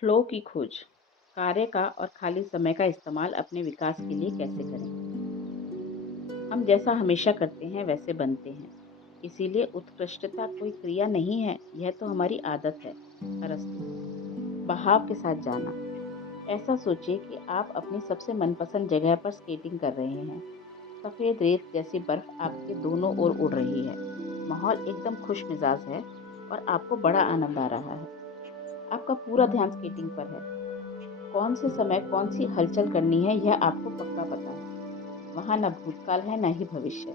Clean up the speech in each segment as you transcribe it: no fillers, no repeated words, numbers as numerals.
Flow की खोज। कार्य का और खाली समय का इस्तेमाल अपने विकास के लिए कैसे करें? हम जैसा हमेशा करते हैं वैसे बनते हैं। इसीलिए उत्कृष्टता कोई क्रिया नहीं है, यह तो हमारी आदत है। अरस्तु। बहाव के साथ जाना। ऐसा सोचिए कि आप अपनी सबसे मनपसंद जगह पर स्केटिंग कर रहे हैं। सफ़ेद रेत जैसी बर्फ आपके दोनों ओर उड़ रही है। माहौल एकदम खुश मिजाज है और आपको बड़ा आनंद आ रहा है। आपका पूरा ध्यान स्केटिंग पर है। कौन से समय कौन सी हलचल करनी है यह आपको पक्का पता है। वहाँ न भूतकाल है न ही भविष्य।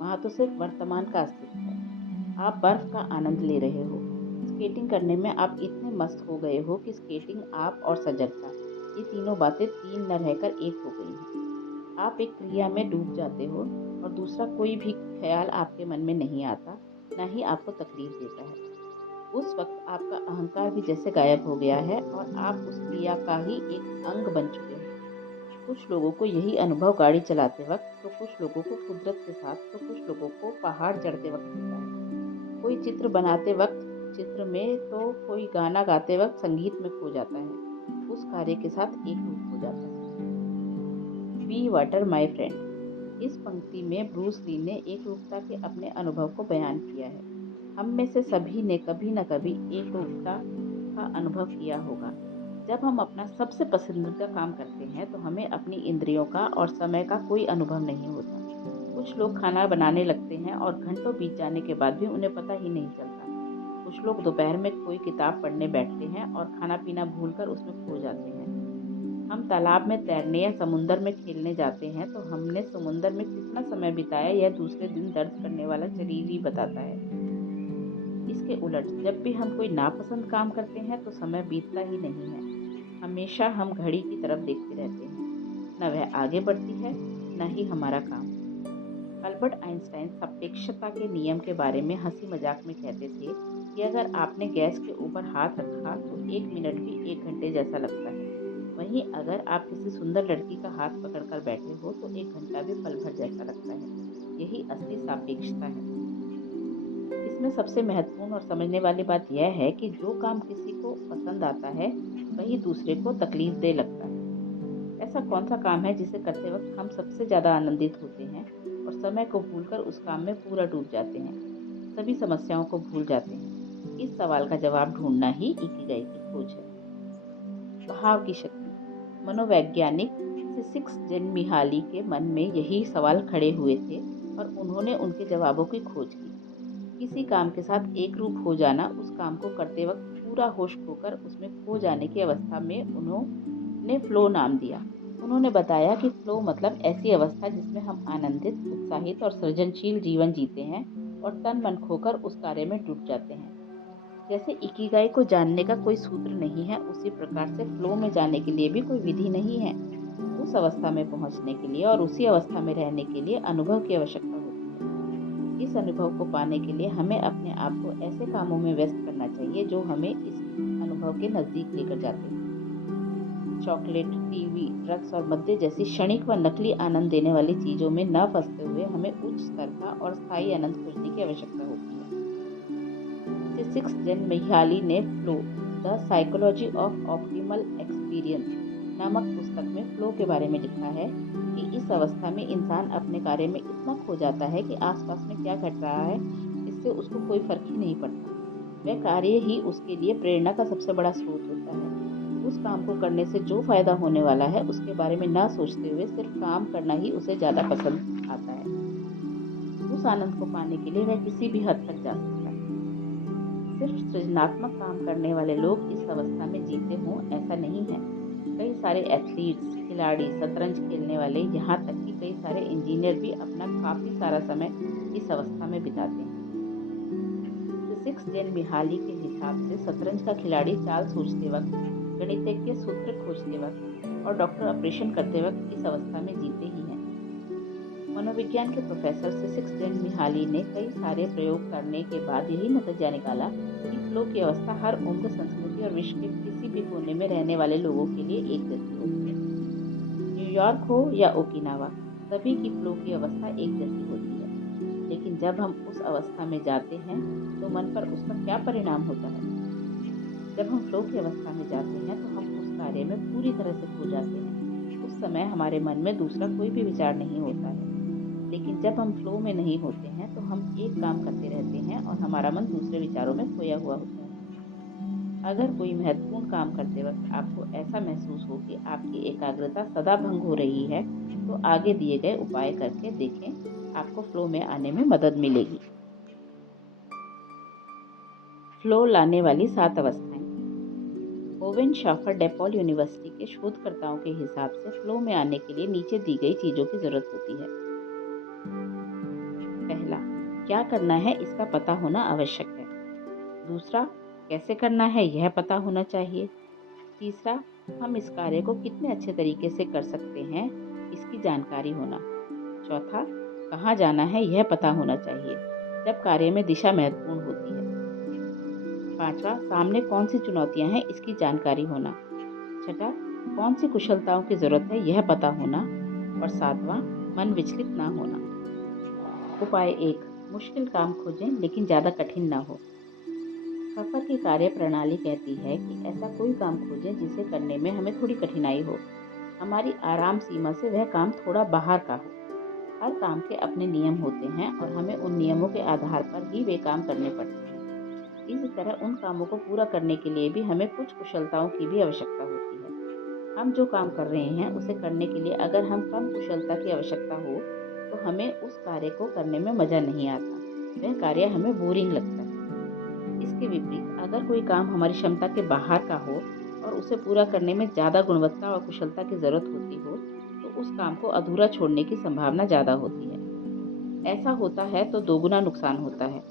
वहाँ तो सिर्फ वर्तमान का अस्तित्व है। आप बर्फ का आनंद ले रहे हो। स्केटिंग करने में आप इतने मस्त हो गए हो कि स्केटिंग, आप और सजगता, ये तीनों बातें तीन न रहकर एक हो गई हैं। आप एक क्रिया में डूब जाते हो और दूसरा कोई भी ख्याल आपके मन में नहीं आता, ना ही आपको तकलीफ देता है। उस वक्त आपका अहंकार भी जैसे गायब हो गया है और आप उस क्रिया का ही एक अंग बन चुके हो। कुछ लोगों को यही अनुभव गाड़ी चलाते वक्त, तो कुछ लोगों को कुदरत के साथ, तो कुछ लोगों को पहाड़ चढ़ते वक्त होता है। कोई चित्र बनाते वक्त चित्र में, तो कोई गाना गाते वक्त संगीत में खो जाता है। उस कार्य के साथ एक रूप हो जाता है। Be water my friend. इस पंक्ति में ब्रूस ली ने एक रूपता के अपने अनुभव को बयान किया है। हम में से सभी ने कभी न कभी एक रूपता का अनुभव किया होगा। जब हम अपना सबसे पसंदीदा काम करते हैं तो हमें अपनी इंद्रियों का और समय का कोई अनुभव नहीं होता। कुछ लोग खाना बनाने लगते हैं और घंटों बीत जाने के बाद भी उन्हें पता ही नहीं चलता। कुछ लोग दोपहर में कोई किताब पढ़ने बैठते हैं और खाना पीना भूलकर उसमें खो जाते हैं। हम तालाब में तैरने या समुंदर में खेलने जाते हैं तो हमने समुंदर में कितना समय बिताया यह दूसरे दिन दर्द करने वाला शरीर ही बताता है। इसके उलट जब भी हम कोई नापसंद काम करते हैं तो समय बीतता ही नहीं है। हमेशा हम घड़ी की तरफ देखते रहते हैं। न वह आगे बढ़ती है, न ही हमारा काम। अल्बर्ट आइंस्टाइन सापेक्षता के नियम के बारे में हंसी मजाक में कहते थे कि अगर आपने गैस के ऊपर हाथ रखा तो 1 मिनट भी 1 घंटे जैसा लगता है। वहीं अगर आप किसी सुंदर लड़की का हाथ पकड़कर बैठे हो तो 1 घंटा भी पल भर जैसा लगता है। यही असली सापेक्षता है। इसमें सबसे महत्वपूर्ण और समझने वाली बात यह है कि जो काम किसी को पसंद आता है वही दूसरे को तकलीफ दे लगता है। ऐसा कौन सा काम है जिसे करते वक्त हम सबसे ज्यादा आनंदित होते हैं और समय को भूलकर उस काम में पूरा डूब जाते हैं, सभी समस्याओं को भूल जाते हैं? इस सवाल का जवाब ढूंढना ही इकिगाई की खोज है। भाव की शक्ति। मनोवैज्ञानिक सिसिक्स-जेनमिहाली के मन में यही सवाल खड़े हुए थे और उन्होंने उनके जवाबों की खोज की। किसी काम के साथ एक रूप हो जाना, उस काम को करते वक्त पूरा होश खोकर उसमें खो जाने की अवस्था में उन्होंने फ्लो नाम दिया। उन्होंने बताया कि फ्लो मतलब ऐसी अवस्था जिसमें हम आनंदित, उत्साहित और सृजनशील जीवन जीते हैं और तन मन खोकर उस कार्य में डूब जाते हैं। जैसे इकिगाई को जानने का कोई सूत्र नहीं है, उसी प्रकार से फ्लो में जाने के लिए भी कोई विधि नहीं है। उस अवस्था में पहुंचने के लिए और उसी अवस्था में रहने के लिए अनुभव की आवश्यकता होती है। इस अनुभव को पाने के लिए हमें अपने आप को ऐसे कामों में व्यस्त करना चाहिए जो हमें इस अनुभव के नजदीक लेकर जाते हैं। चॉकलेट, टीवी, ड्रग्स और मद्य जैसी क्षणिक व नकली आनंद देने वाली चीजों में न फंसते हुए हमें उच्च स्तर का और स्थायी आनंद खोजने की आवश्यकता होती है। सिसिक्स-जेनमिहाली ने flow the psychology of optimal experience नामक पुस्तक में फ्लो के बारे में लिखा है कि इस अवस्था में इंसान अपने कार्य में इतना खो जाता है कि आसपास में क्या घट रहा है इससे उसको कोई फर्क ही नहीं पड़ता। वह कार्य ही उसके लिए प्रेरणा का सबसे बड़ा स्रोत होता है। उस काम को करने से जो फायदा होने वाला है उसके बारे में न सोचते हुए सिर्फ काम करना ही उसे ज्यादा पसंद आता है। उस आनंद को पाने के लिए वह किसी भी हद तक जा सकता है। सिर्फ सृजनात्मक काम करने वाले लोग इस अवस्था में जीते हों ऐसा नहीं है। कई सारे एथलीट्स, खिलाड़ी, शतरंज खेलने वाले, यहाँ तक कि कई सारे इंजीनियर भी अपना काफी सारा समय इस अवस्था में बिताते हैं। सिसिक्स-जेनमिहाली के हिसाब से शतरंज का खिलाड़ी चाल सोचते वक्त, गणितज्ञ सूत्र खोजते वक्त और डॉक्टर ऑपरेशन करते वक्त इस अवस्था में जीते ही हैं। मनोविज्ञान के प्रोफेसर सिसिक्स-जेनमिहाली ने कई सारे प्रयोग करने के बाद यही नतीजा निकाला कि फ्लो की अवस्था हर उम्र, संस्कृति और विश्व के किसी भी कोने में रहने वाले लोगों के लिए एक जैसी होती है। न्यूयॉर्क हो या ओकिनावा, सभी की फ्लो की अवस्था एक जैसी होती है। लेकिन जब हम उस अवस्था में जाते हैं तो मन पर उसका क्या परिणाम होता है? जब हम फ्लो की अवस्था में जाते हैं तो हम उस कार्य में पूरी तरह से खो जाते हैं। उस समय हमारे मन में दूसरा कोई भी विचार नहीं होता है। लेकिन जब हम फ्लो में नहीं होते हैं तो हम एक काम करते रहते हैं और हमारा मन दूसरे विचारों में खोया हुआ होता है। अगर कोई महत्वपूर्ण काम करते वक्त आपको ऐसा महसूस हो कि आपकी एकाग्रता सदा भंग हो रही है, तो आगे दिए गए उपाय करके देखें, आपको फ्लो में आने में मदद मिलेगी। फ्लो लाने वाली 7 अवस्थाएं। ओवेन शाफर डेपॉल यूनिवर्सिटी के शोधकर्ताओं के हिसाब से फ्लो में आने के लिए नीचे दी गई चीजों की जरूरत होती है। पहला, क्या करना है इसका पता होना आवश्यक है। दूसरा, कैसे करना है यह पता होना चाहिए। तीसरा, हम इस कार्य को कितने अच्छे तरीके से कर सकते हैं इसकी जानकारी होना। चौथा, कहाँ जाना है यह पता होना चाहिए जब कार्य में दिशा महत्वपूर्ण होती है। पांचवा, सामने कौन सी चुनौतियां हैं इसकी जानकारी होना। छठा, कौन सी कुशलताओं की जरूरत है यह पता होना। और सातवां, मन विचलित ना होना। उपाय 1, मुश्किल काम खोजें लेकिन ज़्यादा कठिन ना हो। सफर की कार्य प्रणाली कहती है कि ऐसा कोई काम खोजें जिसे करने में हमें थोड़ी कठिनाई हो, हमारी आराम सीमा से वह काम थोड़ा बाहर का हो। हर काम के अपने नियम होते हैं और हमें उन नियमों के आधार पर ही वे काम करने पड़ते हैं। इसी तरह उन कामों को पूरा करने के लिए भी हमें कुछ कुशलताओं की भी आवश्यकता होती है। हम जो काम कर रहे हैं उसे करने के लिए अगर हम कम कुशलता की आवश्यकता हो तो हमें उस कार्य को करने में मज़ा नहीं आता, वह कार्य हमें बोरिंग लगता है। इसके विपरीत अगर कोई काम हमारी क्षमता के बाहर का हो और उसे पूरा करने में ज़्यादा गुणवत्ता और कुशलता की ज़रूरत होती हो, तो उस काम को अधूरा छोड़ने की संभावना ज़्यादा होती है। ऐसा होता है तो दोगुना नुकसान होता है।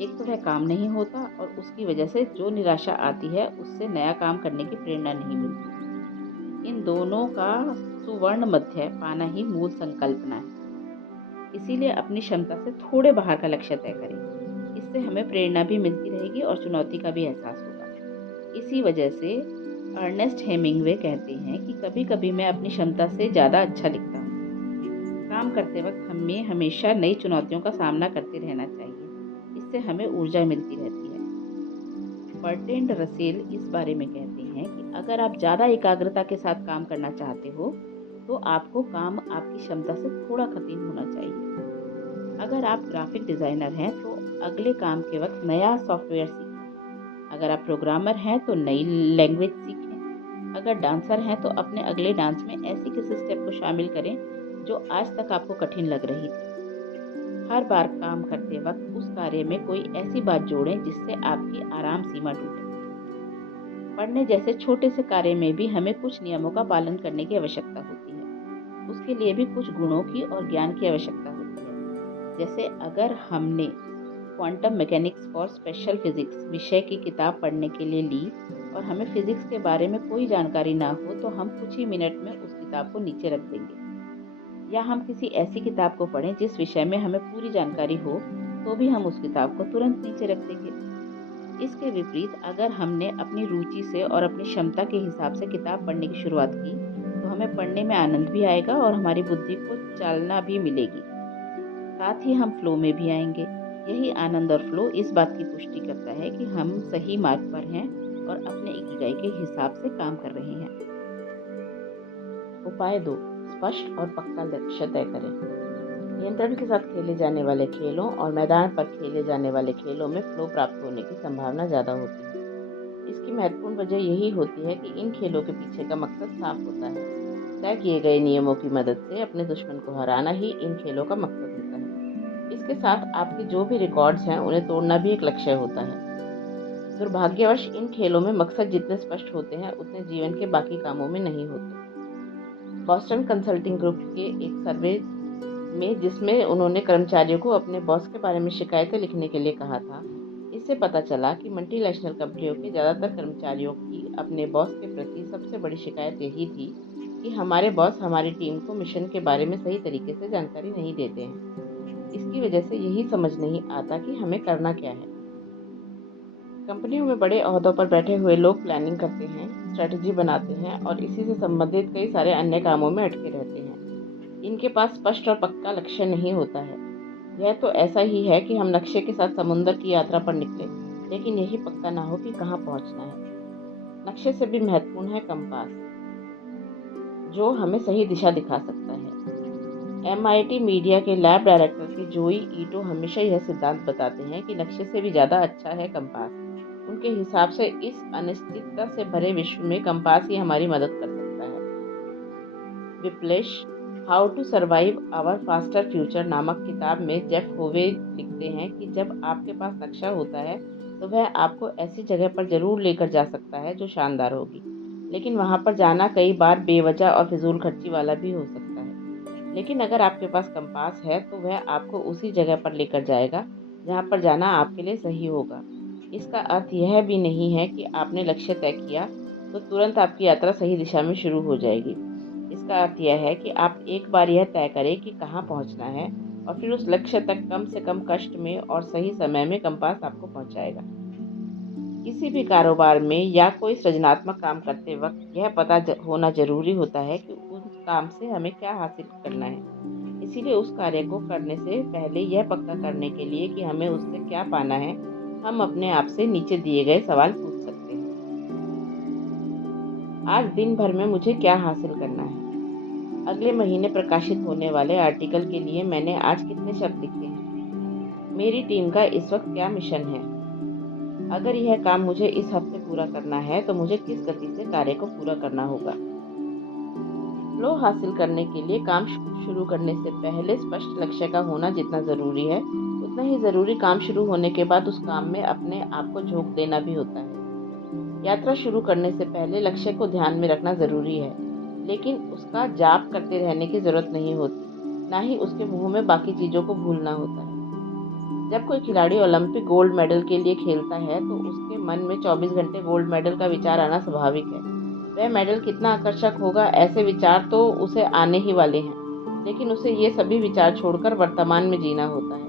एक तो वह काम नहीं होता और उसकी वजह से जो निराशा आती है उससे नया काम करने की प्रेरणा नहीं मिलती। इन दोनों का सुवर्ण मध्य पाना ही मूल संकल्पना है। इसीलिए अपनी क्षमता से थोड़े बाहर का लक्ष्य तय करें। इससे हमें प्रेरणा भी मिलती रहेगी और चुनौती का भी एहसास होगा। इसी वजह से अर्नेस्ट हेमिंग्वे कहते हैं कि कभी-कभी मैं अपनी क्षमता से ज़्यादा अच्छा लिखता हूँ। काम करते वक्त हमें हमेशा नई चुनौतियों का सामना करते रहना चाहिए। इससे हमें ऊर्जा मिलती रहती है। बर्ट्रैंड रसेल इस बारे में कहते हैं कि अगर आप ज़्यादा एकाग्रता के साथ काम करना चाहते हो, तो आपको काम आपकी क्षमता से थोड़ा कठिन होना चाहिए। अगर आप ग्राफिक डिज़ाइनर हैं तो अगले काम के वक्त नया सॉफ्टवेयर सीखें। अगर आप प्रोग्रामर हैं तो नई लैंग्वेज सीखें। अगर डांसर हैं तो अपने अगले डांस में ऐसी किसी स्टेप को शामिल करें जो आज तक आपको कठिन लग रही थी। हर बार काम करते वक्त उस कार्य में कोई ऐसी बात जोड़ें जिससे आपकी आराम सीमा टूटे। पढ़ने जैसे छोटे से कार्य में भी हमें कुछ नियमों का पालन करने की आवश्यकता होती है। उसके लिए भी कुछ गुणों की और ज्ञान की आवश्यकता होती है। जैसे अगर हमने quantum mechanics for special physics विषय की किताब पढ़ने के लिए ली और हमें फिजिक्स के बारे में कोई जानकारी ना हो, तो हम कुछ ही मिनट में उस किताब को नीचे रख देंगे। या हम किसी ऐसी किताब को पढ़ें जिस विषय में हमें पूरी जानकारी हो, तो भी हम उस किताब को तुरंत नीचे रख देंगे। इसके विपरीत अगर हमने अपनी रुचि से और अपनी क्षमता के हिसाब से किताब पढ़ने की शुरुआत की, तो हमें पढ़ने में आनंद भी आएगा और हमारी बुद्धि को चालना भी मिलेगी। साथ ही हम फ्लो में भी आएंगे। यही आनंद और फ्लो इस बात की पुष्टि करता है कि हम सही मार्ग पर हैं और अपने इकिगाई के हिसाब से काम कर रहे हैं। उपाय 2, स्पष्ट और पक्का लक्ष्य तय करें। नियंत्रण के साथ खेले जाने वाले खेलों और मैदान पर खेले जाने वाले खेलों में फ्लो प्राप्त होने की संभावना ज़्यादा होती है। इसकी महत्वपूर्ण वजह यही होती है कि इन खेलों के पीछे का मकसद साफ होता है। तय किए गए नियमों की मदद से अपने दुश्मन को हराना ही इन खेलों का मकसद होता है। इसके साथ आपके जो भी रिकॉर्ड्स हैं उन्हें तोड़ना भी एक लक्ष्य होता है। दुर्भाग्यवश इन खेलों में मकसद जितने स्पष्ट होते हैं उतने जीवन के बाकी कामों में नहीं होते। बॉस्टन कंसल्टिंग ग्रुप के एक सर्वे में, जिसमें उन्होंने कर्मचारियों को अपने बॉस के बारे में शिकायतें लिखने के लिए कहा था, इससे पता चला कि मल्टीनेशनल कंपनियों के ज़्यादातर कर्मचारियों की अपने बॉस के प्रति सबसे बड़ी शिकायत यही थी कि हमारे बॉस हमारी टीम को मिशन के बारे में सही तरीके से जानकारी नहीं देते हैं। इसकी वजह से यही समझ नहीं आता कि हमें करना क्या है। कंपनियों में बड़े ओहदों पर बैठे हुए लोग प्लानिंग करते हैं, स्ट्रैटेजी बनाते हैं और इसी से संबंधित कई सारे अन्य कामों में अटके रहते हैं। इनके पास स्पष्ट और पक्का लक्ष्य नहीं होता है। यह तो ऐसा ही है कि हम नक्शे के साथ समुद्र की यात्रा पर निकले, लेकिन यही पक्का ना हो कि कहाँ पहुँचना है। नक्शे से भी महत्वपूर्ण है कंपास, जो हमें सही दिशा दिखा सकता है। MIT मीडिया के लैब डायरेक्टर के जोई ईटो हमेशा यह सिद्धांत बताते हैं कि नक्शे से भी ज़्यादा अच्छा है कंपास। उनके हिसाब से इस अनिश्चितता से भरे विश्व में कंपास ही हमारी मदद कर सकता है। Whiplash how to survive our faster future नामक किताब में जेफ होवे लिखते हैं कि जब आपके पास नक्शा होता है तो वह आपको ऐसी जगह पर जरूर लेकर जा सकता है जो शानदार होगी, लेकिन वहां पर जाना कई बार बेवजह और फिजूल खर्ची वाला भी हो सकता है। लेकिन अगर आपके पास कंपास है तो वह आपको उसी जगह पर लेकर जाएगा जहां पर जाना आपके लिए सही होगा। इसका अर्थ यह भी नहीं है कि आपने लक्ष्य तय किया तो तुरंत आपकी यात्रा सही दिशा में शुरू हो जाएगी। इसका अर्थ यह है कि आप एक बार यह तय करें कि कहाँ पहुँचना है और फिर उस लक्ष्य तक कम से कम कष्ट में और सही समय में कंपास आपको पहुँचाएगा। किसी भी कारोबार में या कोई सृजनात्मक काम करते वक्त यह पता होना जरूरी होता है कि उस काम से हमें क्या हासिल करना है। इसीलिए उस कार्य को करने से पहले यह पक्का करने के लिए कि हमें उससे क्या पाना है, हम अपने आप से नीचे दिए गए सवाल पूछ सकते हैं। आज दिन भर में मुझे क्या हासिल करना है? अगले महीने प्रकाशित होने वाले आर्टिकल के लिए मैंने आज कितने शब्द लिखे हैं? मेरी टीम का इस वक्त क्या मिशन है? अगर यह काम मुझे इस हफ्ते पूरा करना है तो मुझे किस गति से कार्य को पूरा करना होगा? फ्लो हासिल करने के लिए काम शुरू करने से पहले स्पष्ट लक्ष्य का होना जितना जरूरी है, उतना ही जरूरी काम शुरू होने के बाद उस काम में अपने आप को झोंक देना भी होता है। यात्रा शुरू करने से पहले लक्ष्य को ध्यान में रखना जरूरी है, लेकिन उसका जाप करते रहने की जरूरत नहीं होती, ना ही उसके मुंह में बाकी चीजों को भूलना होता है। जब कोई खिलाड़ी ओलंपिक गोल्ड मेडल के लिए खेलता है तो उसके मन में 24 घंटे गोल्ड मेडल का विचार आना स्वाभाविक है। वह मेडल कितना आकर्षक होगा, ऐसे विचार तो उसे आने ही वाले हैं, लेकिन उसे ये सभी विचार छोड़कर वर्तमान में जीना होता है।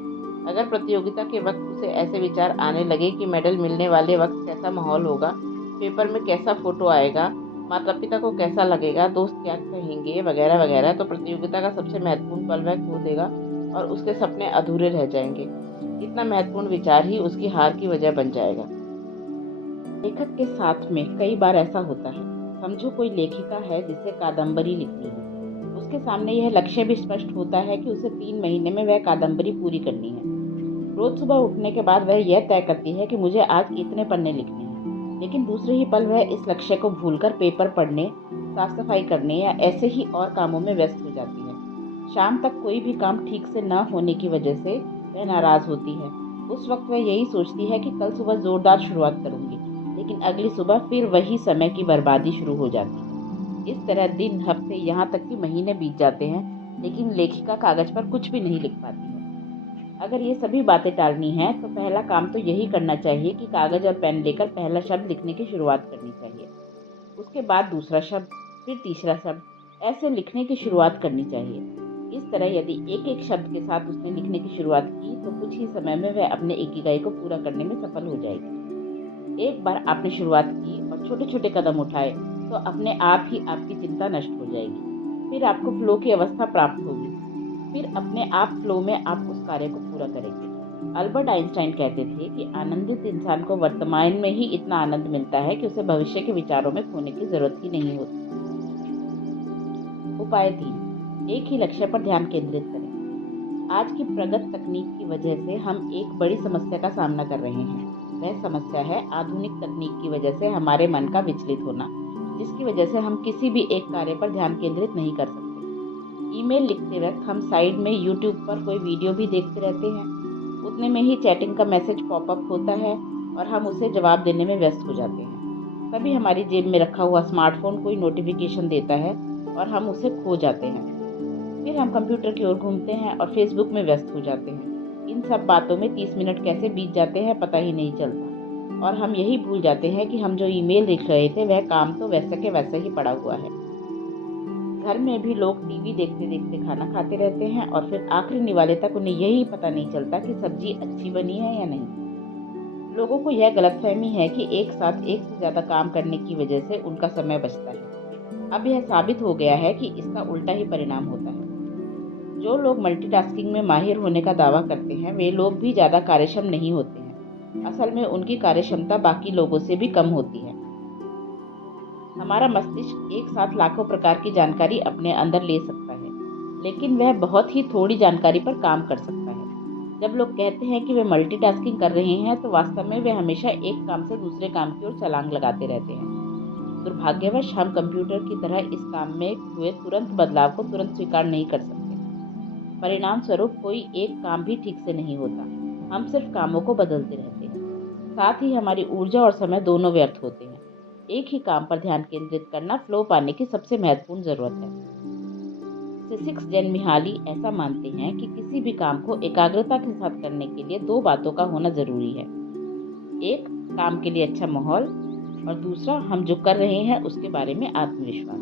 अगर प्रतियोगिता के वक्त उसे ऐसे विचार आने लगे कि मेडल मिलने वाले वक्त कैसा माहौल होगा, पेपर में कैसा फोटो आएगा, माता पिता को कैसा लगेगा, दोस्त क्या कहेंगे, वगैरह वगैरह, तो प्रतियोगिता का सबसे महत्वपूर्ण पल वह खो देगा और उसके सपने अधूरे रह जाएंगे। इतना महत्वपूर्ण विचार ही उसकी हार की वजह बन जाएगा। लेखक के साथ में कई बार ऐसा होता है। समझो कोई लेखिका है जिसे कादम्बरी लिखनी है। उसके सामने यह लक्ष्य भी स्पष्ट होता है कि उसे 3 महीने में वह कादम्बरी पूरी करनी है। रोज सुबह उठने के बाद वह यह तय करती है कि मुझे आज इतने पन्ने लिखने हैं, लेकिन दूसरे ही पल वह इस लक्ष्य को भूलकर पेपर पढ़ने, साफ सफाई करने या ऐसे ही और कामों में व्यस्त हो जाती है। शाम तक कोई भी काम ठीक से न होने की वजह से वह नाराज होती है। उस वक्त वह यही सोचती है कि कल सुबह जोरदार शुरुआत करूंगी, लेकिन अगली सुबह फिर वही समय की बर्बादी शुरू हो जाती है। इस तरह दिन, हफ्ते, यहाँ तक कि महीने बीत जाते हैं, लेकिन लेखिका कागज पर कुछ भी नहीं लिख पाती है। अगर ये सभी बातें टालनी है तो पहला काम तो यही करना चाहिए कि कागज और पेन लेकर पहला शब्द लिखने की शुरुआत करनी चाहिए। उसके बाद दूसरा शब्द, फिर तीसरा शब्द, ऐसे लिखने की शुरुआत करनी चाहिए। इस तरह यदि एक एक शब्द के साथ उसने लिखने की शुरुआत की तो कुछ ही समय में वह अपने इकिगाई को पूरा करने में सफल हो जाएगी। एक बार आपने शुरुआत की और छोटे छोटे कदम उठाए तो अपने आप ही आपकी चिंता नष्ट हो जाएगी। फिर आपको फ्लो की अवस्था प्राप्त होगी। फिर अपने आप फ्लो में आप उस कार्य को पूरा करेंगे। अल्बर्ट आइंस्टाइन कहते थे कि आनंदित इंसान को वर्तमान में ही इतना आनंद मिलता है कि उसे भविष्य के विचारों में खोने की जरूरत ही नहीं होती। उपाय 3, एक ही लक्ष्य पर ध्यान केंद्रित करें। आज की प्रगत तकनीक की वजह से हम एक बड़ी समस्या का सामना कर रहे हैं। वह समस्या है आधुनिक तकनीक की वजह से हमारे मन का विचलित होना, जिसकी वजह से हम किसी भी एक कार्य पर ध्यान केंद्रित नहीं कर सकते। ईमेल लिखते वक्त हम साइड में यूट्यूब पर कोई वीडियो भी देखते रहते हैं। उतने में ही चैटिंग का मैसेज पॉपअप होता है और हम उसे जवाब देने में व्यस्त हो जाते हैं। तभी हमारी जेब में रखा हुआ स्मार्टफोन कोई नोटिफिकेशन देता है और हम उसे खो जाते हैं। फिर हम कंप्यूटर की ओर घूमते हैं और फेसबुक में व्यस्त हो जाते हैं। इन सब बातों में 30 मिनट कैसे बीत जाते हैं पता ही नहीं चलता और हम यही भूल जाते हैं कि हम जो ईमेल लिख रहे थे वह काम तो वैसे के वैसे ही पड़ा हुआ है। घर में भी लोग टीवी देखते देखते खाना खाते रहते हैं और फिर आखिरी निवाले तक उन्हें यही पता नहीं चलता कि सब्जी अच्छी बनी है या नहीं। लोगों को यह गलतफहमी है कि एक साथ एक से ज्यादा काम करने की वजह से उनका समय बचता है। अब यह साबित हो गया है कि इसका उल्टा ही परिणाम होता है। जो लोग मल्टीटास्किंग में माहिर होने का दावा करते हैं वे लोग भी ज्यादा कार्यक्षम नहीं होते हैं। असल में उनकी कार्यक्षमता बाकी लोगों से भी कम होती है। हमारा मस्तिष्क एक साथ लाखों प्रकार की जानकारी अपने अंदर ले सकता है, लेकिन वह बहुत ही थोड़ी जानकारी पर काम कर सकता है। जब लोग कहते हैं कि वे मल्टीटास्किंग कर रहे हैं, तो वास्तव में वे हमेशा एक काम से दूसरे काम की ओर छलांग लगाते रहते हैं। दुर्भाग्यवश हम कंप्यूटर की तरह इस काम में हुए तुरंत बदलाव को तुरंत स्वीकार नहीं कर सकते। परिणाम स्वरूप कोई एक काम भी ठीक से नहीं होता। हम सिर्फ कामों को बदलते रहते हैं। साथ ही हमारी ऊर्जा और समय दोनों व्यर्थ होते हैं। एक ही काम पर ध्यान केंद्रित करना फ्लो पाने की सबसे महत्वपूर्ण जरूरत है। सिसिक्स जेन मिहाली ऐसा मानते हैं कि किसी भी काम को एकाग्रता के साथ करने के लिए दो बातों का होना जरूरी है। एक, काम के लिए अच्छा माहौल, और दूसरा, हम जो कर रहे हैं उसके बारे में आत्मविश्वास।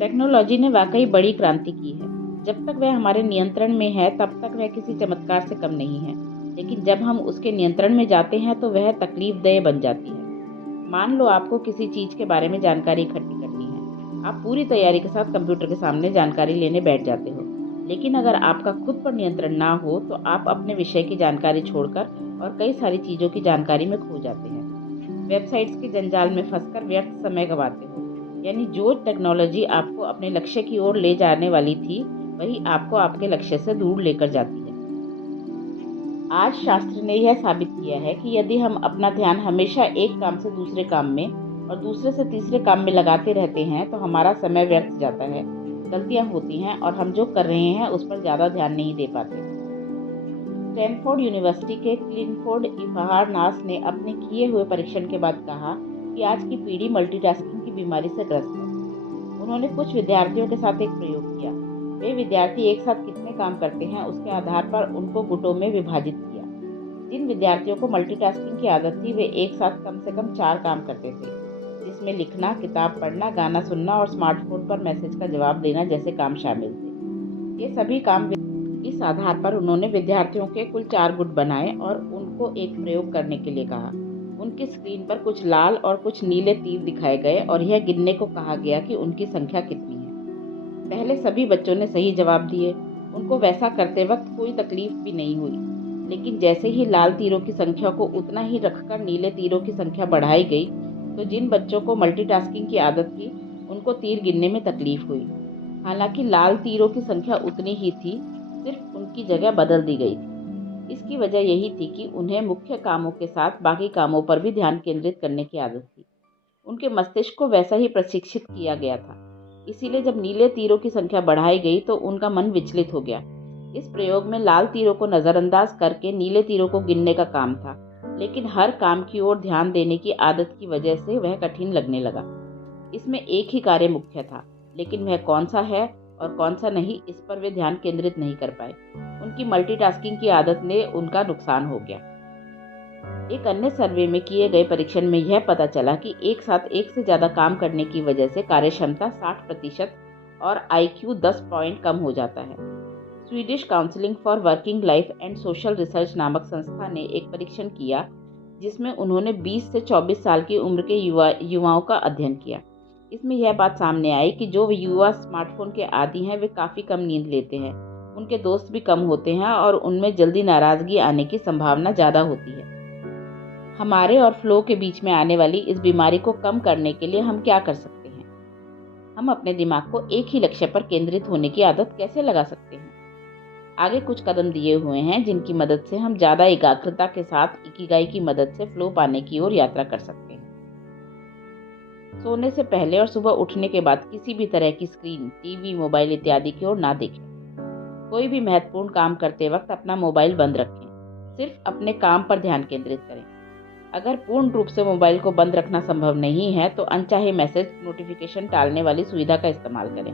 टेक्नोलॉजी ने वाकई बड़ी क्रांति की है। जब तक वह हमारे नियंत्रण में है तब तक वह किसी चमत्कार से कम नहीं है, लेकिन जब हम उसके नियंत्रण में जाते हैं तो वह तकलीफदेह बन जाती है। मान लो आपको किसी चीज के बारे में जानकारी इकट्ठी करनी है। आप पूरी तैयारी के साथ कंप्यूटर के सामने जानकारी लेने बैठ जाते हो, लेकिन अगर आपका खुद पर नियंत्रण ना हो तो आप अपने विषय की जानकारी छोड़कर और कई सारी चीजों की जानकारी में खो जाते हैं। वेबसाइट्स के जंजाल में फंसकर व्यर्थ समय गंवाते हो। यानी जो टेक्नोलॉजी आपको अपने लक्ष्य की ओर ले जाने वाली थी, वही आपको आपके लक्ष्य से दूर लेकर जाती है। आज शास्त्र ने यह साबित किया है कि यदि हम अपना ध्यान हमेशा एक काम से दूसरे काम में और दूसरे से तीसरे काम में लगाते रहते हैं, तो हमारा समय व्यर्थ जाता है, गलतियां होती हैं और हम जो कर रहे हैं उस पर ज़्यादा ध्यान नहीं दे पाते। स्टैनफोर्ड यूनिवर्सिटी के क्लिनफोर्ड इफहारनास ने अपने किए हुए परीक्षण के बाद कहा कि आज की पीढ़ी मल्टीटास्किंग की बीमारी से ग्रस्त है। उन्होंने कुछ विद्यार्थियों के साथ एक प्रयोग किया। वे विद्यार्थी एक साथ कितने काम करते हैं उसके आधार पर उनको गुटों में विभाजित किया। जिन विद्यार्थियों को मल्टीटास्किंग की आदत थी, वे एक साथ कम से कम 4 काम करते थे, जिसमें लिखना, किताब पढ़ना, गाना सुनना और स्मार्टफोन पर मैसेज का जवाब देना जैसे काम शामिल थे। ये सभी काम इस आधार पर उन्होंने विद्यार्थियों के कुल 4 गुट बनाए और उनको एक प्रयोग करने के लिए कहा। उनकी स्क्रीन पर कुछ लाल और कुछ नीले तीर दिखाए गए और यह गिनने को कहा गया कि उनकी संख्या कितनी है। पहले सभी बच्चों ने सही जवाब दिए। उनको वैसा करते वक्त कोई तकलीफ भी नहीं हुई, लेकिन जैसे ही लाल तीरों की संख्या को उतना ही रखकर नीले तीरों की संख्या बढ़ाई गई, तो जिन बच्चों को मल्टीटास्किंग की आदत थी, उनको तीर गिनने में तकलीफ हुई। हालांकि लाल तीरों की संख्या उतनी ही थी, सिर्फ उनकी जगह बदल दी गई थी। इसकी वजह यही थी कि उन्हें मुख्य कामों के साथ बाकी कामों पर भी ध्यान केंद्रित करने की आदत थी। उनके मस्तिष्क को वैसा ही प्रशिक्षित किया गया था। इसीलिए जब नीले तीरों की संख्या बढ़ाई गई तो उनका मन विचलित हो गया। इस प्रयोग में लाल तीरों को नजरअंदाज करके नीले तीरों को गिनने का काम था, लेकिन हर काम की ओर ध्यान देने की आदत की वजह से वह कठिन लगने लगा। इसमें एक ही कार्य मुख्य था, लेकिन वह कौन सा है और कौन सा नहीं, इस पर वे ध्यान केंद्रित नहीं कर पाए। उनकी मल्टीटास्किंग की आदत ने उनका नुकसान हो गया। एक अन्य सर्वे में किए गए परीक्षण में यह पता चला कि एक साथ एक से ज्यादा काम करने की वजह से कार्यक्षमता 60% और IQ 10 पॉइंट कम हो जाता है। Swedish counselling for working life and social research नामक संस्था ने एक परीक्षण किया, जिसमें उन्होंने 20 से 24 साल की उम्र के युवाओं का अध्ययन किया। इसमें यह बात सामने आई कि जो युवा स्मार्टफोन के आदी हैं, वे काफ़ी कम नींद लेते हैं, उनके दोस्त भी कम होते हैं और उनमें जल्दी नाराज़गी आने की संभावना ज़्यादा होती है। हमारे और फ्लो के बीच में आने वाली इस बीमारी को कम करने के लिए हम क्या कर सकते हैं? हम अपने दिमाग को एक ही लक्ष्य पर केंद्रित होने की आदत कैसे लगा सकते हैं? आगे कुछ कदम दिए हुए हैं जिनकी मदद से हम ज़्यादा एकाग्रता के साथ इकिगाई की मदद से फ्लो पाने की ओर यात्रा कर सकते हैं। सोने से पहले और सुबह उठने के बाद किसी भी तरह की स्क्रीन, टीवी, मोबाइल इत्यादि की ओर ना देखें। कोई भी महत्वपूर्ण काम करते वक्त अपना मोबाइल बंद रखें। सिर्फ अपने काम पर ध्यान केंद्रित करें। अगर पूर्ण रूप से मोबाइल को बंद रखना संभव नहीं है तो अनचाहे मैसेज, नोटिफिकेशन टालने वाली सुविधा का इस्तेमाल करें।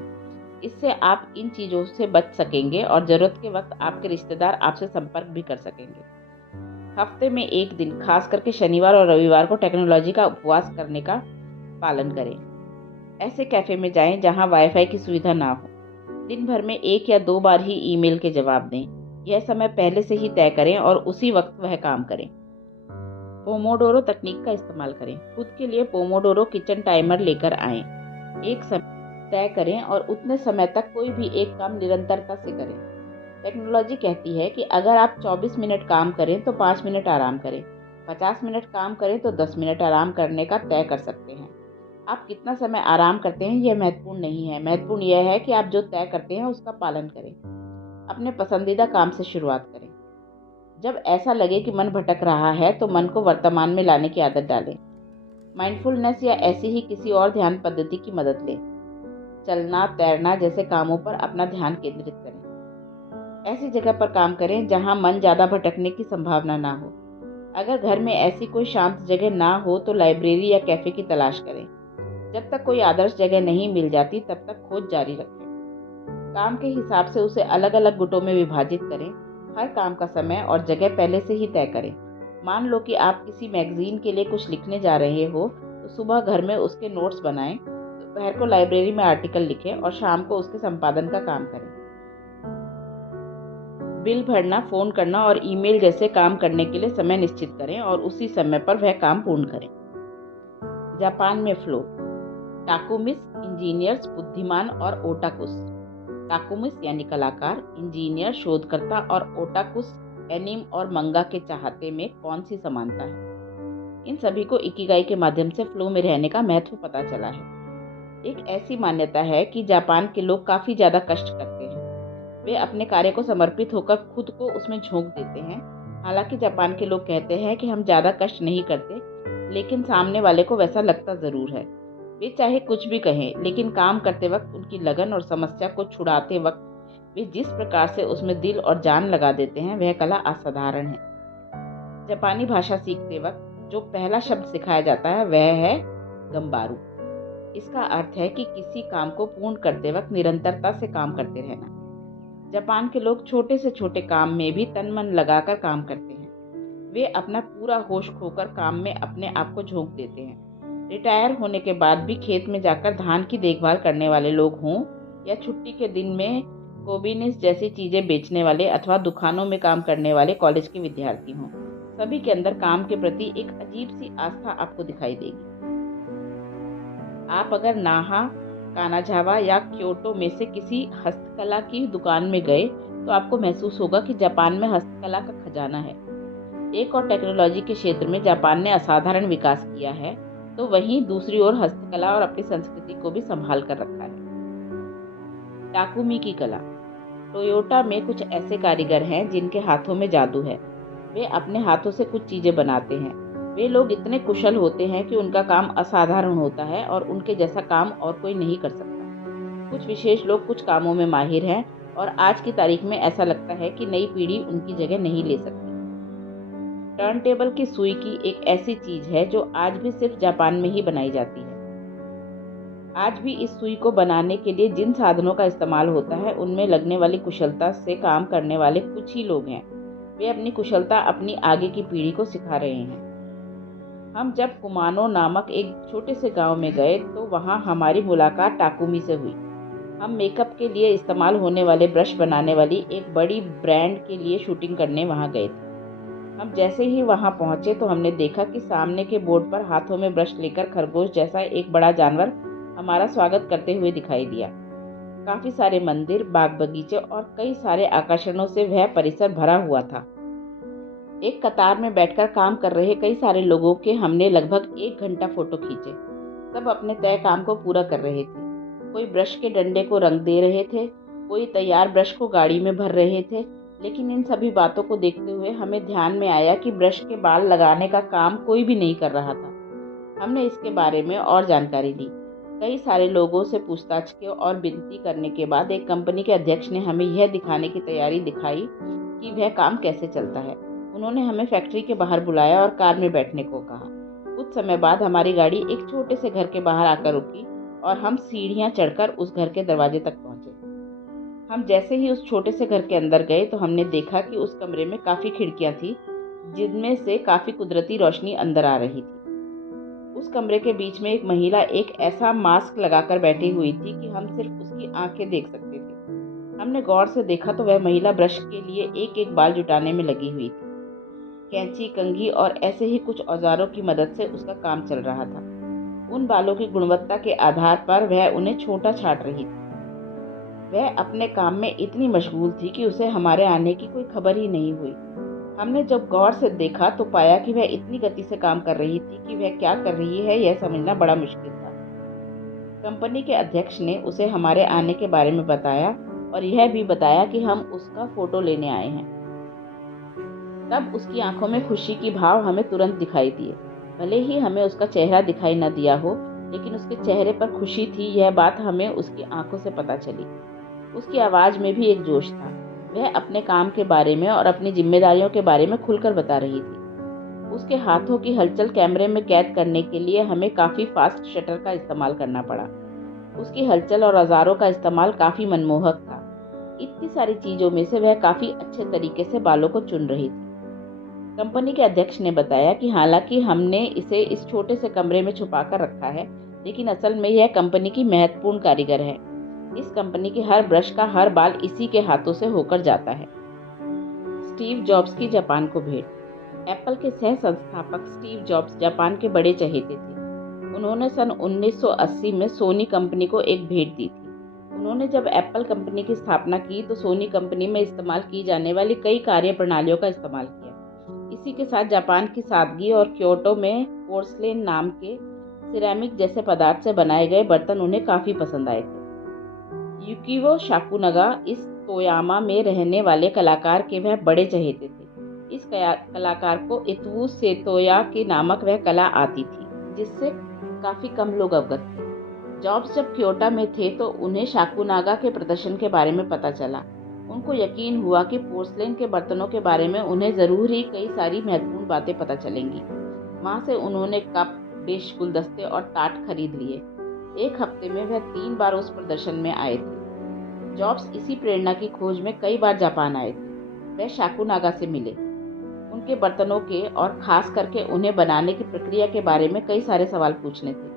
इससे आप इन चीज़ों से बच सकेंगे और ज़रूरत के वक्त आपके रिश्तेदार आपसे संपर्क भी कर सकेंगे। हफ्ते में एक दिन, खास करके शनिवार और रविवार को टेक्नोलॉजी का उपवास करने का पालन करें। ऐसे कैफ़े में जाएं जहां वाईफाई की सुविधा ना हो। दिन भर में 1 या 2 बार ही ईमेल के जवाब दें। यह समय पहले से ही तय करें और उसी वक्त वह काम करें। पोमोडोरो तकनीक का इस्तेमाल करें। खुद के लिए पोमोडोरो किचन टाइमर लेकर आएं। एक समय तय करें और उतने समय तक कोई भी एक काम निरंतरता से करें। टेक्नोलॉजी कहती है कि अगर आप 24 मिनट काम करें तो 5 मिनट आराम करें, 50 मिनट काम करें तो 10 मिनट आराम करने का तय कर सकते हैं। आप कितना समय आराम करते हैं यह महत्वपूर्ण नहीं है, महत्वपूर्ण यह है कि आप जो तय करते हैं उसका पालन करें। अपने पसंदीदा काम से शुरुआत करें। जब ऐसा लगे कि मन भटक रहा है तो मन को वर्तमान में लाने की आदत डालें। माइंडफुलनेस या ऐसी ही किसी और ध्यान पद्धति की मदद लें। चलना, तैरना जैसे कामों पर अपना ध्यान केंद्रित करें। ऐसी जगह पर काम करें जहां मन ज़्यादा भटकने की संभावना ना हो। अगर घर में ऐसी कोई शांत जगह ना हो तो लाइब्रेरी या कैफ़े की तलाश करें। जब तक कोई आदर्श जगह नहीं मिल जाती तब तक खोज जारी रखें। काम के हिसाब से उसे अलग अलग गुटों में विभाजित करें। हर काम का समय और जगह पहले से ही तय करें। मान लो कि आप किसी मैगजीन के लिए कुछ लिखने जा रहे हो तो सुबह घर में उसके नोट्स बनाएं, दोपहर को लाइब्रेरी में आर्टिकल लिखें और शाम को उसके संपादन का काम करें। बिल भरना, फ़ोन करना और ईमेल जैसे काम करने के लिए समय निश्चित करें और उसी समय पर वह काम पूर्ण करें। जापान में फ्लो। टाकुमिस इंजीनियर्स बुद्धिमान और ओटाकुस। टाकुमिस यानी कलाकार, इंजीनियर शोधकर्ता और ओटाकुस एनीम और मंगा के चाहते में कौन सी समानता है? इन सभी को इकिगाई के माध्यम से फ्लो में रहने का महत्व पता चला है। एक ऐसी मान्यता है कि जापान के लोग काफ़ी ज़्यादा कष्ट करते हैं। वे अपने कार्य को समर्पित होकर खुद को उसमें झोंक देते हैं। हालांकि जापान के लोग कहते हैं कि हम ज़्यादा कष्ट नहीं करते, लेकिन सामने वाले को वैसा लगता ज़रूर है। वे चाहे कुछ भी कहें, लेकिन काम करते वक्त उनकी लगन और समस्या को छुड़ाते वक्त वे जिस प्रकार से उसमें दिल और जान लगा देते हैं वह कला असाधारण है। जापानी भाषा सीखते वक्त जो पहला शब्द सिखाया जाता है वह है गंबारू। इसका अर्थ है कि किसी काम को पूर्ण करते वक्त निरंतरता से काम करते रहना। जापान के लोग छोटे से छोटे काम में भी तन मन लगाकर काम करते हैं। वे अपना पूरा होश खोकर काम में अपने आप को झोंक देते हैं। रिटायर होने के बाद भी खेत में जाकर धान की देखभाल करने वाले लोग हों या छुट्टी के दिन में कोबिनिस जैसी चीज़ें बेचने वाले अथवा दुकानों में काम करने वाले कॉलेज के विद्यार्थी हों, सभी के अंदर काम के प्रति एक अजीब सी आस्था आपको दिखाई देगी। आप अगर नाहा, कानाजावा या क्योटो में से किसी हस्तकला की दुकान में गए तो आपको महसूस होगा कि जापान में हस्तकला का खजाना है। एक और टेक्नोलॉजी के क्षेत्र में जापान ने असाधारण विकास किया है, तो वहीं दूसरी ओर हस्तकला और अपनी संस्कृति को भी संभाल कर रखा है। टाकुमी की कला। टोयोटा में कुछ ऐसे कारीगर हैं जिनके हाथों में जादू है। वे अपने हाथों से कुछ चीज़ें बनाते हैं। वे लोग इतने कुशल होते हैं कि उनका काम असाधारण होता है और उनके जैसा काम और कोई नहीं कर सकता। कुछ विशेष लोग कुछ कामों में माहिर हैं और आज की तारीख में ऐसा लगता है कि नई पीढ़ी उनकी जगह नहीं ले सकती। टर्न टेबल की सुई की एक ऐसी चीज़ है जो आज भी सिर्फ जापान में ही बनाई जाती है। आज भी इस सुई को बनाने के लिए जिन साधनों का इस्तेमाल होता है उनमें लगने वाली कुशलता से काम करने वाले कुछ ही लोग हैं। वे अपनी कुशलता अपनी आगे की पीढ़ी को सिखा रहे हैं। हम जब कुमानो नामक एक छोटे से गांव में गए तो वहां हमारी मुलाकात टाकुमी से हुई। हम मेकअप के लिए इस्तेमाल होने वाले ब्रश बनाने वाली एक बड़ी ब्रांड के लिए शूटिंग करने वहां गए थे। हम जैसे ही वहां पहुंचे तो हमने देखा कि सामने के बोर्ड पर हाथों में ब्रश लेकर खरगोश जैसा एक बड़ा जानवर हमारा स्वागत करते हुए दिखाई दिया। काफी सारे मंदिर, बाग बगीचे और कई सारे आकर्षणों से वह परिसर भरा हुआ था। एक कतार में बैठकर काम कर रहे कई सारे लोगों के हमने लगभग 1 घंटा फोटो खींचे। सब अपने तय काम को पूरा कर रहे थे। कोई ब्रश के डंडे को रंग दे रहे थे, कोई तैयार ब्रश को गाड़ी में भर रहे थे। लेकिन इन सभी बातों को देखते हुए हमें ध्यान में आया कि ब्रश के बाल लगाने का काम कोई भी नहीं कर रहा था। हमने इसके बारे में और जानकारी ली। कई सारे लोगों से पूछताछ की और विनती करने के बाद एक कंपनी के अध्यक्ष ने हमें यह दिखाने की तैयारी दिखाई कि वह काम कैसे चलता है। उन्होंने हमें फैक्ट्री के बाहर बुलाया और कार में बैठने को कहा। कुछ समय बाद हमारी गाड़ी एक छोटे से घर के बाहर आकर रुकी और हम सीढ़ियां चढ़कर उस घर के दरवाजे तक पहुंचे। हम जैसे ही उस छोटे से घर के अंदर गए तो हमने देखा कि उस कमरे में काफ़ी खिड़कियां थी, जिनमें से काफ़ी कुदरती रोशनी अंदर आ रही थी। उस कमरे के बीच में एक महिला एक ऐसा मास्क लगाकर बैठी हुई थी कि हम सिर्फ उसकी आंखें देख सकते थे। हमने गौर से देखा तो वह महिला ब्रश के लिए एक एक बाल जुटाने में लगी हुई थी। कैंची, कंघी और ऐसे ही कुछ औजारों की मदद से उसका काम चल रहा था। उन बालों की गुणवत्ता के आधार पर वह उन्हें छोटा छांट रही थी। वह अपने काम में इतनी मशगूल थी कि उसे हमारे आने की कोई खबर ही नहीं हुई। हमने जब गौर से देखा तो पाया कि वह इतनी गति से काम कर रही थी कि वह क्या कर रही है यह समझना बड़ा मुश्किल था। कंपनी के अध्यक्ष ने उसे हमारे आने के बारे में बताया और यह भी बताया कि हम उसका फोटो लेने आए हैं। तब उसकी आंखों में खुशी की भाव हमें तुरंत दिखाई दिए। भले ही हमें उसका चेहरा दिखाई न दिया हो, लेकिन उसके चेहरे पर खुशी थी, यह बात हमें उसकी आंखों से पता चली। उसकी आवाज़ में भी एक जोश था। वह अपने काम के बारे में और अपनी जिम्मेदारियों के बारे में खुलकर बता रही थी। उसके हाथों की हलचल कैमरे में कैद करने के लिए हमें काफ़ी फास्ट शटर का इस्तेमाल करना पड़ा। उसकी हलचल और औजारों का इस्तेमाल काफ़ी मनमोहक था। इतनी सारी चीज़ों में से वह काफ़ी अच्छे तरीके से बालों को चुन रही थी। कंपनी के अध्यक्ष ने बताया कि हालांकि हमने इसे इस छोटे से कमरे में छुपाकर रखा है, लेकिन असल में यह कंपनी की महत्वपूर्ण कारीगर है। इस कंपनी के हर ब्रश का हर बाल इसी के हाथों से होकर जाता है। स्टीव जॉब्स की जापान को भेंट। एप्पल के सह संस्थापक स्टीव जॉब्स जापान के बड़े चहेते थे। उन्होंने सन 1980 में सोनी कंपनी को एक भेंट दी थी। उन्होंने जब एप्पल कंपनी की स्थापना की तो सोनी कंपनी में इस्तेमाल की जाने वाली कई कार्य प्रणालियों का इस्तेमाल किया। इसी के साथ जापान की सादगी और क्योटो में पोर्सलेन नाम के सिरेमिक जैसे पदार्थ से बनाए गए बर्तन उन्हें काफ़ी पसंद आए थे। युकिओ साकुनागा इस तोयामा में रहने वाले कलाकार के वह बड़े चहेते थे। इस कलाकार को इतवू सेतोया के नामक वह कला आती थी, जिससे काफ़ी कम लोग अवगत थे। जॉब्स जब क्योटो में थे तो उन्हें साकुनागा के प्रदर्शन के बारे में पता चला। उनको यकीन हुआ कि पोर्सलेन के बर्तनों के बारे में उन्हें ज़रूर ही कई सारी महत्वपूर्ण बातें पता चलेंगी। वहाँ से उन्होंने कप, डिश, गुलदस्ते और ताट खरीद लिए। एक हफ्ते में वह 3 बार उस प्रदर्शन में आए थे। जॉब्स इसी प्रेरणा की खोज में कई बार जापान आए थे। वह साकुनागा से मिले। उनके बर्तनों के और ख़ास करके उन्हें बनाने की प्रक्रिया के बारे में कई सारे सवाल पूछने थे।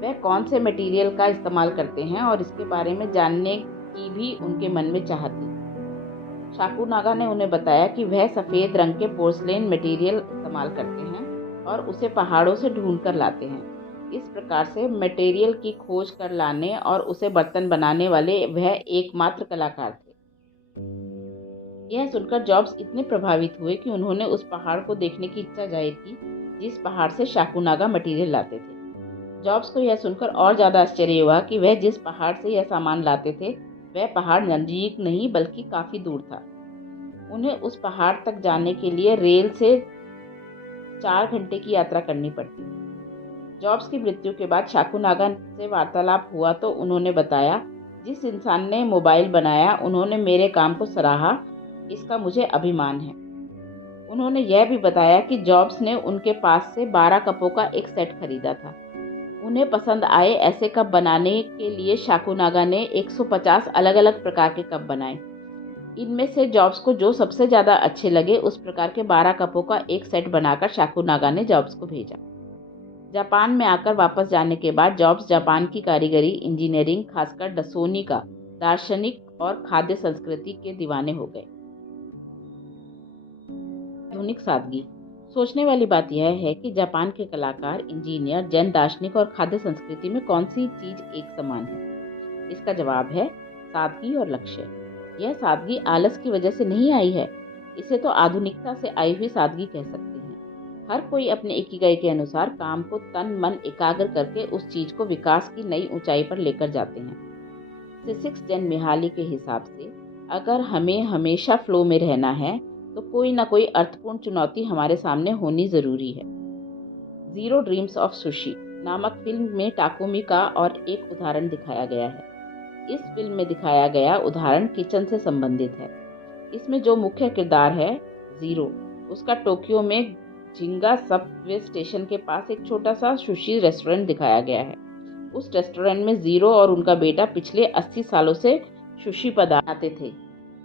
वह कौन से मटेरियल का इस्तेमाल करते हैं और इसके बारे में जानने की भी उनके मन में चाहत थी। साकुनागा ने उन्हें बताया कि वह सफ़ेद रंग के पोर्सलेन मटेरियल इस्तेमाल करते हैं और उसे पहाड़ों से ढूंढ कर लाते हैं। इस प्रकार से मटेरियल की खोज कर लाने और उसे बर्तन बनाने वाले वह एकमात्र कलाकार थे। यह सुनकर जॉब्स इतने प्रभावित हुए कि उन्होंने उस पहाड़ को देखने की इच्छा जाहिर की जिस पहाड़ से साकुनागा मटेरियल लाते थे। जॉब्स को यह सुनकर और ज़्यादा आश्चर्य हुआ कि वह जिस पहाड़ से यह सामान लाते थे वह पहाड़ नज़दीक नहीं बल्कि काफ़ी दूर था। उन्हें उस पहाड़ तक जाने के लिए रेल से 4 घंटे की यात्रा करनी पड़ती थी। जॉब्स की मृत्यु के बाद साकुनागा से वार्तालाप हुआ तो उन्होंने बताया, जिस इंसान ने मोबाइल बनाया उन्होंने मेरे काम को सराहा, इसका मुझे अभिमान है। उन्होंने यह भी बताया कि जॉब्स ने उनके पास से 12 कपों का एक सेट खरीदा था। उन्हें पसंद आए ऐसे कप बनाने के लिए साकुनागा ने 150 अलग अलग प्रकार के कप बनाए। इनमें से जॉब्स को जो सबसे ज़्यादा अच्छे लगे उस प्रकार के 12 कपों का एक सेट बनाकर साकुनागा ने जॉब्स को भेजा। जापान में आकर वापस जाने के बाद जॉब्स जापान की कारीगरी, इंजीनियरिंग, खासकर डसोनी का दार्शनिक और खाद्य संस्कृति के दीवाने हो गए। आधुनिक सादगी। सोचने वाली बात यह है कि जापान के कलाकार, इंजीनियर, जैन दार्शनिक और खाद्य संस्कृति में कौन सी चीज एक समान है? इसका जवाब है सादगी और लक्ष्य। यह सादगी आलस की वजह से नहीं आई है, इसे तो आधुनिकता से आई हुई सादगी कह सकते हैं। हर कोई अपने इकिगाई के अनुसार काम को तन मन एकाग्र करके उस चीज को विकास की नई ऊंचाई पर लेकर जाते हैं। सिसिक्स जैन मिहाली के हिसाब से अगर हमें हमेशा फ्लो में रहना है तो कोई ना कोई अर्थपूर्ण चुनौती हमारे सामने होनी जरूरी है। जीरो ड्रीम्स ऑफ सुशी नामक फिल्म में टाकुमी का और एक उदाहरण दिखाया गया है। इस फिल्म में दिखाया गया उदाहरण किचन से संबंधित है। इसमें जो मुख्य किरदार है जीरो, उसका टोक्यो में जिंगा सबवे स्टेशन के पास एक छोटा सा सुशी रेस्टोरेंट दिखाया गया है। उस रेस्टोरेंट में जीरो और उनका बेटा पिछले 80 सालों से सुशी बनाते थे।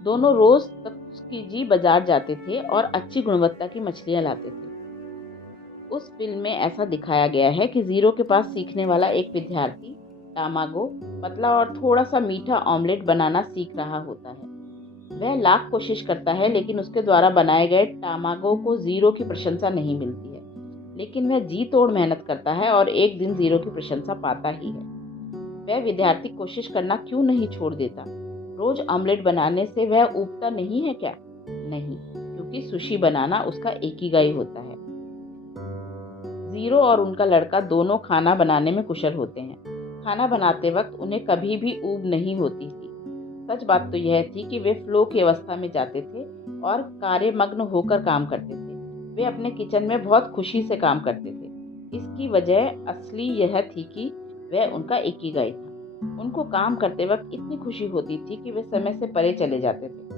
दोनों रोज तत्सुकीजी बाजार जाते थे और अच्छी गुणवत्ता की मछलियां लाते थे। उस फिल्म में ऐसा दिखाया गया है कि जीरो के पास सीखने वाला एक विद्यार्थी टामागो, पतला और थोड़ा सा मीठा ऑमलेट बनाना सीख रहा होता है। वह लाख कोशिश करता है लेकिन उसके द्वारा बनाए गए टामागो को जीरो की प्रशंसा नहीं मिलती है, लेकिन वह जी तोड़ मेहनत करता है और एक दिन जीरो की प्रशंसा पाता ही है। वह विद्यार्थी कोशिश करना क्यों नहीं छोड़ देता? रोज ऑमलेट बनाने से वह ऊबता नहीं है क्या? नहीं, क्योंकि सुशी बनाना उसका इकिगाई होता है। जीरो और उनका लड़का दोनों खाना बनाने में कुशल होते हैं। खाना बनाते वक्त उन्हें कभी भी ऊब नहीं होती थी। सच बात तो यह थी कि वे फ्लो की अवस्था में जाते थे और कार्यमग्न होकर काम करते थे। वे अपने किचन में बहुत खुशी से काम करते थे। इसकी वजह असली यह थी कि वह उनका इकिगाई था। उनको काम करते वक्त इतनी खुशी होती थी कि वे समय से परे चले जाते थे।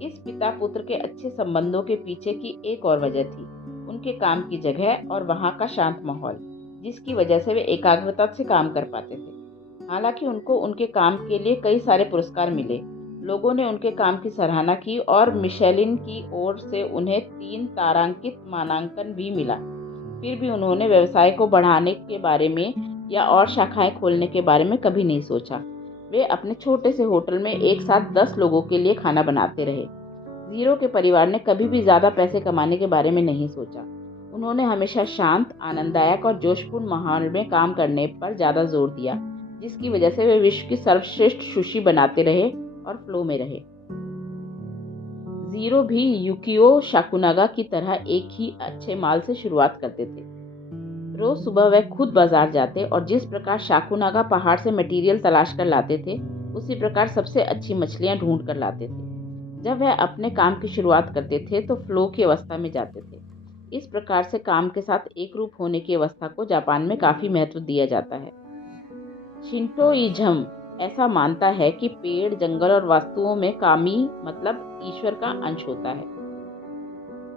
इस पिता पुत्र के अच्छे संबंधों के पीछे की एक और वजह थी उनके काम की जगह और वहाँ का शांत माहौल, जिसकी वजह से वे एकाग्रता से काम कर पाते थे। हालांकि उनको उनके काम के लिए कई सारे पुरस्कार मिले, लोगों ने उनके काम की सराहना की और मिशेलिन की ओर से उन्हें 3 तारांकित मानांकन भी मिला। फिर भी उन्होंने व्यवसाय को बढ़ाने के बारे में या और शाखाएं खोलने के बारे में कभी नहीं सोचा। वे अपने छोटे से होटल में एक साथ 10 लोगों के लिए खाना बनाते रहे। ज़ीरो के परिवार ने कभी भी ज़्यादा पैसे कमाने के बारे में नहीं सोचा। उन्होंने हमेशा शांत, आनंददायक और जोशपूर्ण माहौल में काम करने पर ज़्यादा जोर दिया, जिसकी वजह से वे विश्व की सर्वश्रेष्ठ सुशी बनाते रहे और फ्लो में रहे। ज़ीरो भी युकियो साकुनागा की तरह एक ही अच्छे माल से शुरुआत करते थे। रोज सुबह वह खुद बाजार जाते और जिस प्रकार साकुनागा पहाड़ से मटेरियल तलाश कर लाते थे, उसी प्रकार सबसे अच्छी मछलियां ढूंढ कर लाते थे। जब वह अपने काम की शुरुआत करते थे तो फ्लो की अवस्था में जाते थे। इस प्रकार से काम के साथ एक रूप होने की अवस्था को जापान में काफी महत्व दिया जाता है। शिंटोइज्म ऐसा मानता है कि पेड़, जंगल और वस्तुओं में कामी मतलब ईश्वर का अंश होता है।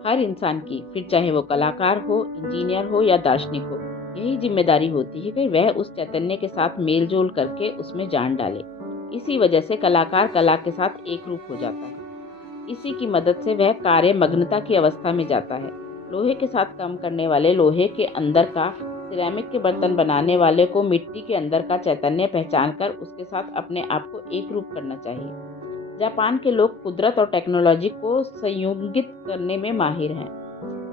हर इंसान की, फिर चाहे वो कलाकार हो, इंजीनियर हो या दार्शनिक हो, यही जिम्मेदारी होती है कि वह उस चैतन्य के साथ मेल जोल करके उसमें जान डाले। इसी वजह से कलाकार कला के साथ एक रूप हो जाता है। इसी की मदद से वह कार्य मग्नता की अवस्था में जाता है। लोहे के साथ काम करने वाले लोहे के अंदर का, सिरेमिक के बर्तन बनाने वाले को मिट्टी के अंदर का चैतन्य पहचान कर उसके साथ अपने आप को एक रूप करना चाहिए। जापान के लोग कुदरत और टेक्नोलॉजी को संयुगित करने में माहिर हैं।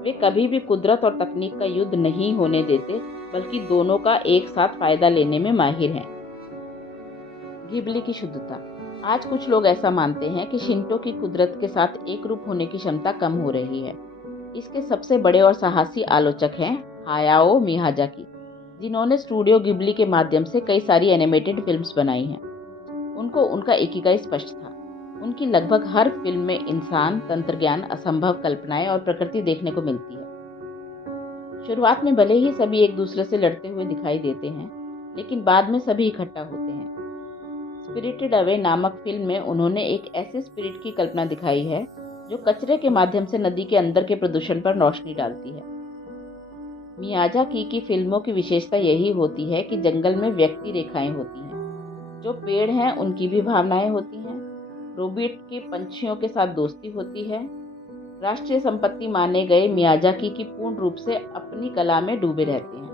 वे कभी भी कुदरत और तकनीक का युद्ध नहीं होने देते, बल्कि दोनों का एक साथ फायदा लेने में माहिर हैं। घिबली की शुद्धता। आज कुछ लोग ऐसा मानते हैं कि शिंटो की कुदरत के साथ एक रूप होने की क्षमता कम हो रही है। इसके सबसे बड़े और साहसी आलोचक हैं हायाओ मियाजाकी, जिन्होंने स्टूडियो घिबली के माध्यम से कई सारी एनिमेटेड फिल्म्स बनाई हैं। उनको उनका इकिगाई स्पष्ट था। उनकी लगभग हर फिल्म में इंसान, तंत्रज्ञान, असंभव कल्पनाएं और प्रकृति देखने को मिलती है। शुरुआत में भले ही सभी एक दूसरे से लड़ते हुए दिखाई देते हैं, लेकिन बाद में सभी इकट्ठा होते हैं। स्पिरिटेड अवे नामक फिल्म में उन्होंने एक ऐसे स्पिरिट की कल्पना दिखाई है जो कचरे के माध्यम से नदी के अंदर के प्रदूषण पर रोशनी डालती है। मियाजाकी की फिल्मों की विशेषता यही होती है कि जंगल में व्यक्ति रेखाएं होती हैं। जो पेड़ हैं उनकी भी भावनाएं होती हैं। रोबोट के पंछियों के साथ दोस्ती होती है। राष्ट्रीय संपत्ति माने गए मियाजाकी की पूर्ण रूप से अपनी कला में डूबे रहते हैं।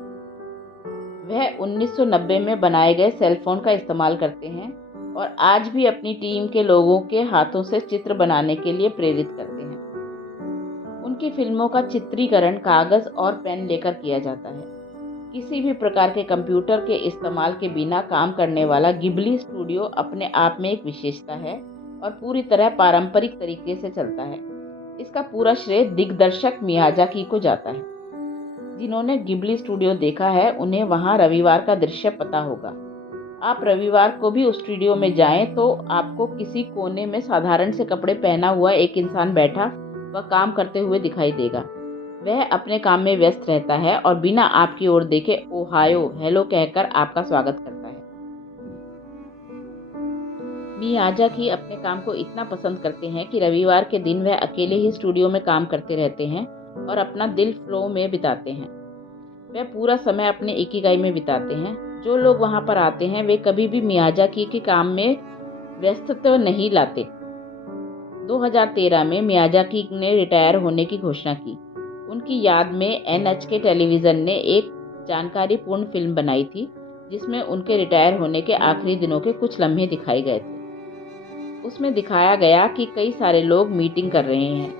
वह 1990 में बनाए गए सेलफोन का इस्तेमाल करते हैं और आज भी अपनी टीम के लोगों के हाथों से चित्र बनाने के लिए प्रेरित करते हैं। उनकी फिल्मों का चित्रीकरण कागज और पेन लेकर किया जाता है। किसी भी प्रकार के कंप्यूटर के इस्तेमाल के बिना काम करने वाला घिबली स्टूडियो अपने आप में एक विशेषता है और पूरी तरह पारंपरिक तरीके से चलता है। इसका पूरा श्रेय दिग्दर्शक मियाजाकी को जाता है। जिन्होंने घिबली स्टूडियो देखा है उन्हें वहां रविवार का दृश्य पता होगा। आप रविवार को भी उस स्टूडियो में जाएं तो आपको किसी कोने में साधारण से कपड़े पहना हुआ एक इंसान बैठा व काम करते हुए दिखाई देगा। वह अपने काम में व्यस्त रहता है और बिना आपकी ओर देखे ओहायो हेलो कहकर आपका स्वागत करता है। मियाजाकी अपने काम को इतना पसंद करते हैं कि रविवार के दिन वह अकेले ही स्टूडियो में काम करते रहते हैं और अपना दिल फ्लो में बिताते हैं। वह पूरा समय अपने इकिगाई में बिताते हैं। जो लोग वहां पर आते हैं वे कभी भी मियाजाकी के काम में व्यस्तता नहीं लाते। 2013 में मियाजाकी ने रिटायर होने की घोषणा की। उनकी याद में एनएचके टेलीविजन ने एक जानकारीपूर्ण फिल्म बनाई थी जिसमें उनके रिटायर होने के आखिरी दिनों के कुछ लम्हे दिखाए गए थे। उसमें दिखाया गया कि कई सारे लोग मीटिंग कर रहे हैं,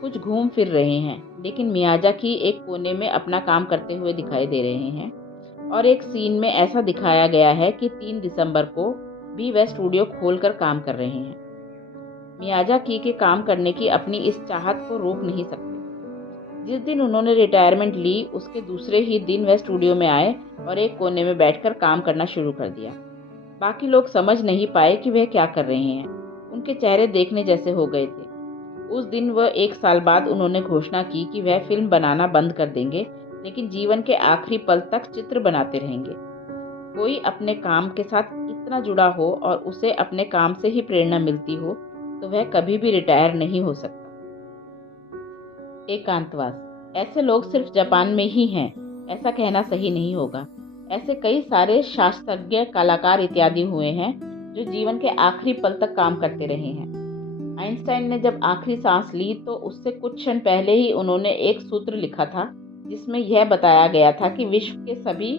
कुछ घूम फिर रहे हैं, लेकिन मियाजाकी एक कोने में अपना काम करते हुए दिखाई दे रहे हैं। और एक सीन में ऐसा दिखाया गया है कि 3 दिसंबर को भी वह स्टूडियो खोलकर काम कर रहे हैं। मियाजाकी के काम करने की अपनी इस चाहत को रोक नहीं सकते। जिस दिन उन्होंने रिटायरमेंट ली, उसके दूसरे ही दिन वह स्टूडियो में आए और एक कोने में बैठकर काम करना शुरू कर दिया। बाकी लोग समझ नहीं पाए कि वह क्या कर रहे हैं। उनके चेहरे देखने जैसे हो गए थे। उस दिन वह 1 साल बाद उन्होंने घोषणा की कि वह फिल्म बनाना बंद कर देंगे, लेकिन जीवन के आखिरी पल तक चित्र बनाते रहेंगे। कोई अपने काम के साथ इतना जुड़ा हो और उसे अपने काम से ही प्रेरणा मिलती हो, तो वह कभी भी रिटायर नहीं हो सकता। एकांतवास। ऐसे लोग सिर्फ जापान में ही हैं, ऐसा कहना सही नहीं होगा। ऐसे कई सारे शास्त्रज्ञ, कलाकार इत्यादि हुए हैं जो जीवन के आखिरी पल तक काम करते रहे हैं। आइंस्टाइन ने जब आखिरी सांस ली तो उससे कुछ क्षण पहले ही उन्होंने एक सूत्र लिखा था जिसमें यह बताया गया था कि विश्व के सभी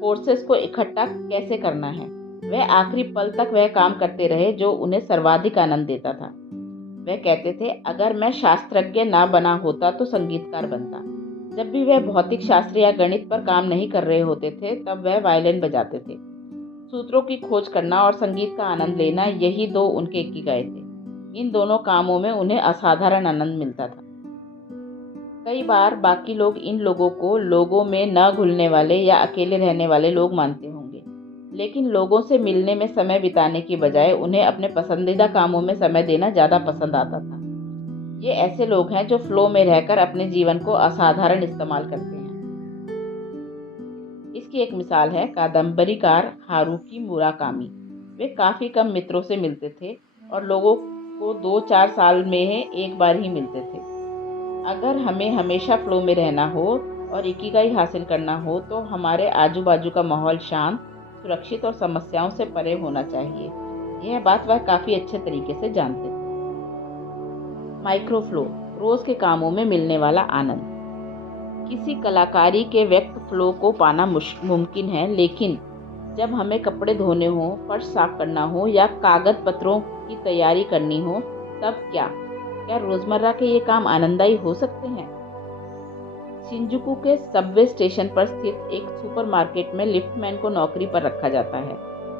फोर्सेस को इकट्ठा कैसे करना है। वह आखिरी पल तक वह काम करते रहे जो उन्हें सर्वाधिक आनंद देता था। वह कहते थे, अगर मैं शास्त्रज्ञ ना बना होता तो संगीतकार बनता। जब भी वह भौतिक शास्त्र या गणित पर काम नहीं कर रहे होते थे, तब वह वायलिन बजाते थे। सूत्रों की खोज करना और संगीत का आनंद लेना, यही 2 उनके इकिगाई थे। इन दोनों कामों में उन्हें असाधारण आनंद मिलता था। कई बार बाकी लोग इन लोगों को लोगों में न घुलने वाले या अकेले रहने वाले लोग मानते होंगे, लेकिन लोगों से मिलने में समय बिताने की बजाय उन्हें अपने पसंदीदा कामों में समय देना ज़्यादा पसंद आता था। ये ऐसे लोग हैं जो फ्लो में रहकर अपने जीवन को असाधारण इस्तेमाल करते हैं। इसकी एक मिसाल है कादम्बरीकार हारुकी मुराकामी। वे काफ़ी कम मित्रों से मिलते थे और लोगों को 2-4 साल में एक बार ही मिलते थे। अगर हमें हमेशा फ्लो में रहना हो और इकिगाई हासिल करना हो, तो हमारे आजू बाजू का माहौल शांत, सुरक्षित और समस्याओं से परे होना चाहिए। यह बात वह काफ़ी अच्छे तरीके से जानते थे। माइक्रोफ्लो, रोज़ के कामों में मिलने वाला आनंद। किसी कलाकारी के व्यक्त फ्लो को पाना मुमकिन है, लेकिन जब हमें कपड़े धोने हो, फर्श साफ करना हो या कागज पत्रों की तैयारी करनी हो, तब क्या रोजमर्रा के ये काम आनंददायी हो सकते हैं? शिंजुकू के सबवे स्टेशन पर स्थित एक सुपरमार्केट में लिफ्टमैन को नौकरी पर रखा जाता है।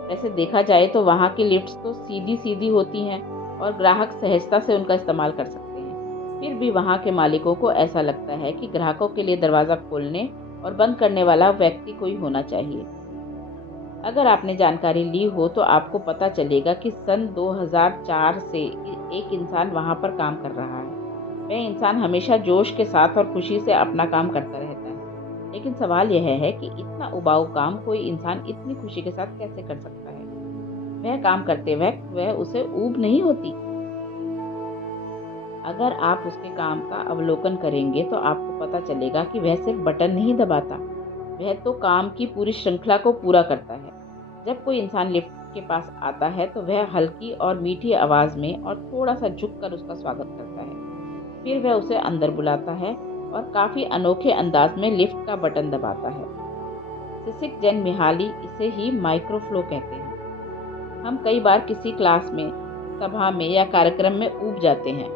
वैसे देखा जाए तो वहाँ की लिफ्ट्स तो सीधी सीधी होती हैं और ग्राहक सहजता से उनका इस्तेमाल कर सकते हैं। फिर भी वहाँ के मालिकों को ऐसा लगता है कि ग्राहकों के लिए दरवाज़ा खोलने और बंद करने वाला व्यक्ति कोई होना चाहिए। अगर आपने जानकारी ली हो तो आपको पता चलेगा कि सन 2004 से एक इंसान वहाँ पर काम कर रहा है। वह इंसान हमेशा जोश के साथ और खुशी से अपना काम करता रहता है। लेकिन सवाल यह है कि इतना उबाऊ काम कोई इंसान इतनी खुशी के साथ कैसे कर सकता है? वह काम करते वक्त वह उसे ऊब नहीं होती। अगर आप उसके काम का अवलोकन करेंगे तो आपको पता चलेगा कि वह सिर्फ बटन नहीं दबाता, वह तो काम की पूरी श्रृंखला को पूरा करता है। जब कोई इंसान लिफ्ट के पास आता है तो वह हल्की और मीठी आवाज़ में और थोड़ा सा झुककर उसका स्वागत करता है। फिर वह उसे अंदर बुलाता है और काफ़ी अनोखे अंदाज में लिफ्ट का बटन दबाता है। सिसिक जैन मिहाली इसे ही माइक्रोफ्लो कहते हैं। हम कई बार किसी क्लास में, सभा में या कार्यक्रम में ऊब जाते हैं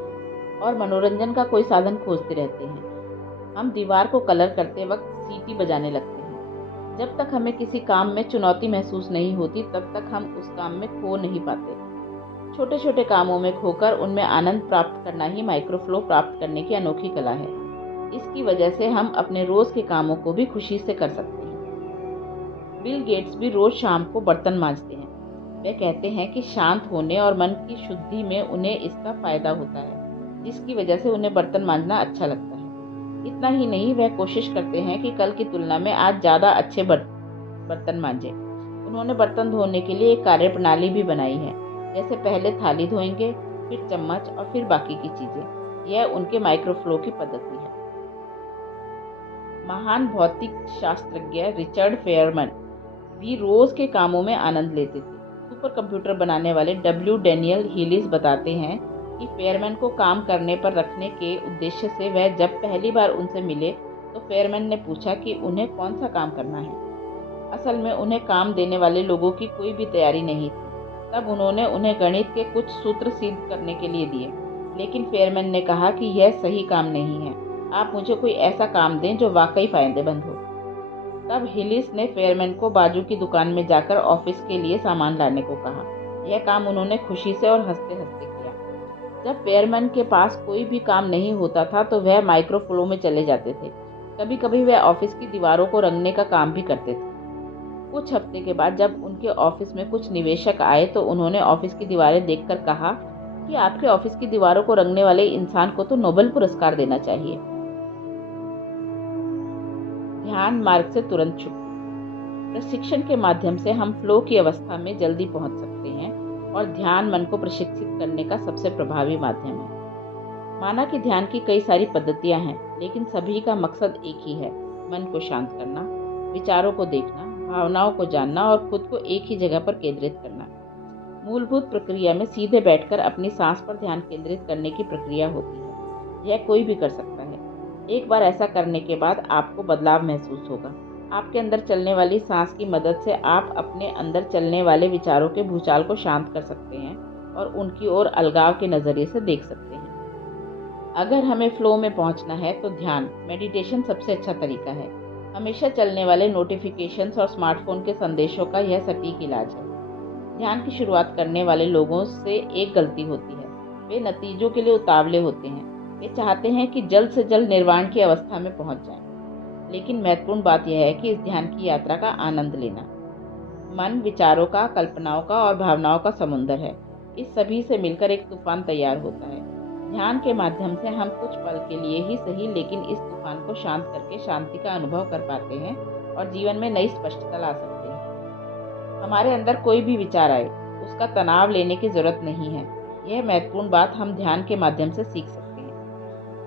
और मनोरंजन का कोई साधन खोजते रहते हैं। हम दीवार को कलर करते वक्त सीटी बजाने लगते हैं। जब तक हमें किसी काम में चुनौती महसूस नहीं होती, तब तक हम उस काम में खो नहीं पाते। छोटे छोटे कामों में खोकर उनमें आनंद प्राप्त करना ही माइक्रोफ्लो प्राप्त करने की अनोखी कला है। इसकी वजह से हम अपने रोज़ के कामों को भी खुशी से कर सकते हैं। बिल गेट्स भी रोज़ शाम को बर्तन मांजते हैं। वे कहते हैं कि शांत होने और मन की शुद्धि में उन्हें इसका फायदा होता है, जिसकी वजह से उन्हें बर्तन मांजना अच्छा लगता है। इतना ही नहीं, वह कोशिश करते हैं कि कल की तुलना में आज ज़्यादा अच्छे बर्तन मांजें। उन्होंने बर्तन धोने के लिए एक कार्यप्रणाली भी बनाई है, जैसे पहले थाली धोएंगे, फिर चम्मच और फिर बाकी की चीज़ें। यह उनके माइक्रोफ्लो की पद्धति है। महान भौतिक शास्त्रज्ञ रिचर्ड फेयरमैन भी रोज़ के कामों में आनंद लेते थे। सुपर कंप्यूटर बनाने वाले डब्ल्यू डैनियल हीलिस बताते हैं कि फेयरमैन को काम करने पर रखने के उद्देश्य से वह जब पहली बार उनसे मिले तो फेयरमैन ने पूछा कि उन्हें कौन सा काम करना है। असल में उन्हें काम देने वाले लोगों की कोई भी तैयारी नहीं थी। तब उन्होंने उन्हें गणित के कुछ सूत्र सिद्ध करने के लिए दिए, लेकिन फेयरमैन ने कहा कि यह सही काम नहीं है, आप मुझे कोई ऐसा काम दें जो वाकई फायदेमंद हो। तब हिलिस ने फेयरमैन को बाजू की दुकान में जाकर ऑफिस के लिए सामान लाने को कहा। यह काम उन्होंने खुशी से और हंसते हंसते किया। जब पेयरमैन के पास कोई भी काम नहीं होता था तो वह माइक्रो फ्लो में चले जाते थे। कभी कभी वह ऑफिस की दीवारों को रंगने का काम भी करते थे। कुछ हफ्ते के बाद जब उनके ऑफिस में कुछ निवेशक आए तो उन्होंने ऑफिस की दीवारें देखकर कहा कि आपके ऑफिस की दीवारों को रंगने वाले इंसान को तो नोबेल पुरस्कार देना चाहिए। ध्यान मार्ग से तुरंत छुट्टी। प्रशिक्षण के माध्यम से हम फ्लो की अवस्था में जल्दी पहुंच सकते हैं और ध्यान मन को प्रशिक्षित करने का सबसे प्रभावी माध्यम है। माना कि ध्यान की कई सारी पद्धतियां हैं, लेकिन सभी का मकसद एक ही है, मन को शांत करना, विचारों को देखना, भावनाओं को जानना और खुद को एक ही जगह पर केंद्रित करना। मूलभूत प्रक्रिया में सीधे बैठकर अपनी सांस पर ध्यान केंद्रित करने की प्रक्रिया होती है। यह कोई भी कर सकता है। एक बार ऐसा करने के बाद आपको बदलाव महसूस होगा। आपके अंदर चलने वाली सांस की मदद से आप अपने अंदर चलने वाले विचारों के भूचाल को शांत कर सकते हैं और उनकी ओर अलगाव के नज़रिए से देख सकते हैं। अगर हमें फ्लो में पहुंचना है तो ध्यान मेडिटेशन सबसे अच्छा तरीका है। हमेशा चलने वाले नोटिफिकेशंस और स्मार्टफोन के संदेशों का यह सटीक इलाज है। ध्यान की शुरुआत करने वाले लोगों से एक गलती होती है, वे नतीजों के लिए उतावले होते हैं। वे चाहते हैं कि जल्द से जल्द निर्वाण की अवस्था में पहुंच जाएं। लेकिन महत्वपूर्ण बात यह है कि इस ध्यान की यात्रा का आनंद लेना। मन विचारों का, कल्पनाओं का और भावनाओं का समुद्र है। इस सभी से मिलकर एक तूफान तैयार होता है। ध्यान के माध्यम से हम कुछ पल के लिए ही सही, लेकिन इस तूफान को शांत करके शांति का अनुभव कर पाते हैं और जीवन में नई स्पष्टता ला सकते हैं। हमारे अंदर कोई भी विचार आए, उसका तनाव लेने की जरूरत नहीं है। यह महत्वपूर्ण बात हम ध्यान के माध्यम से सीख सकते हैं।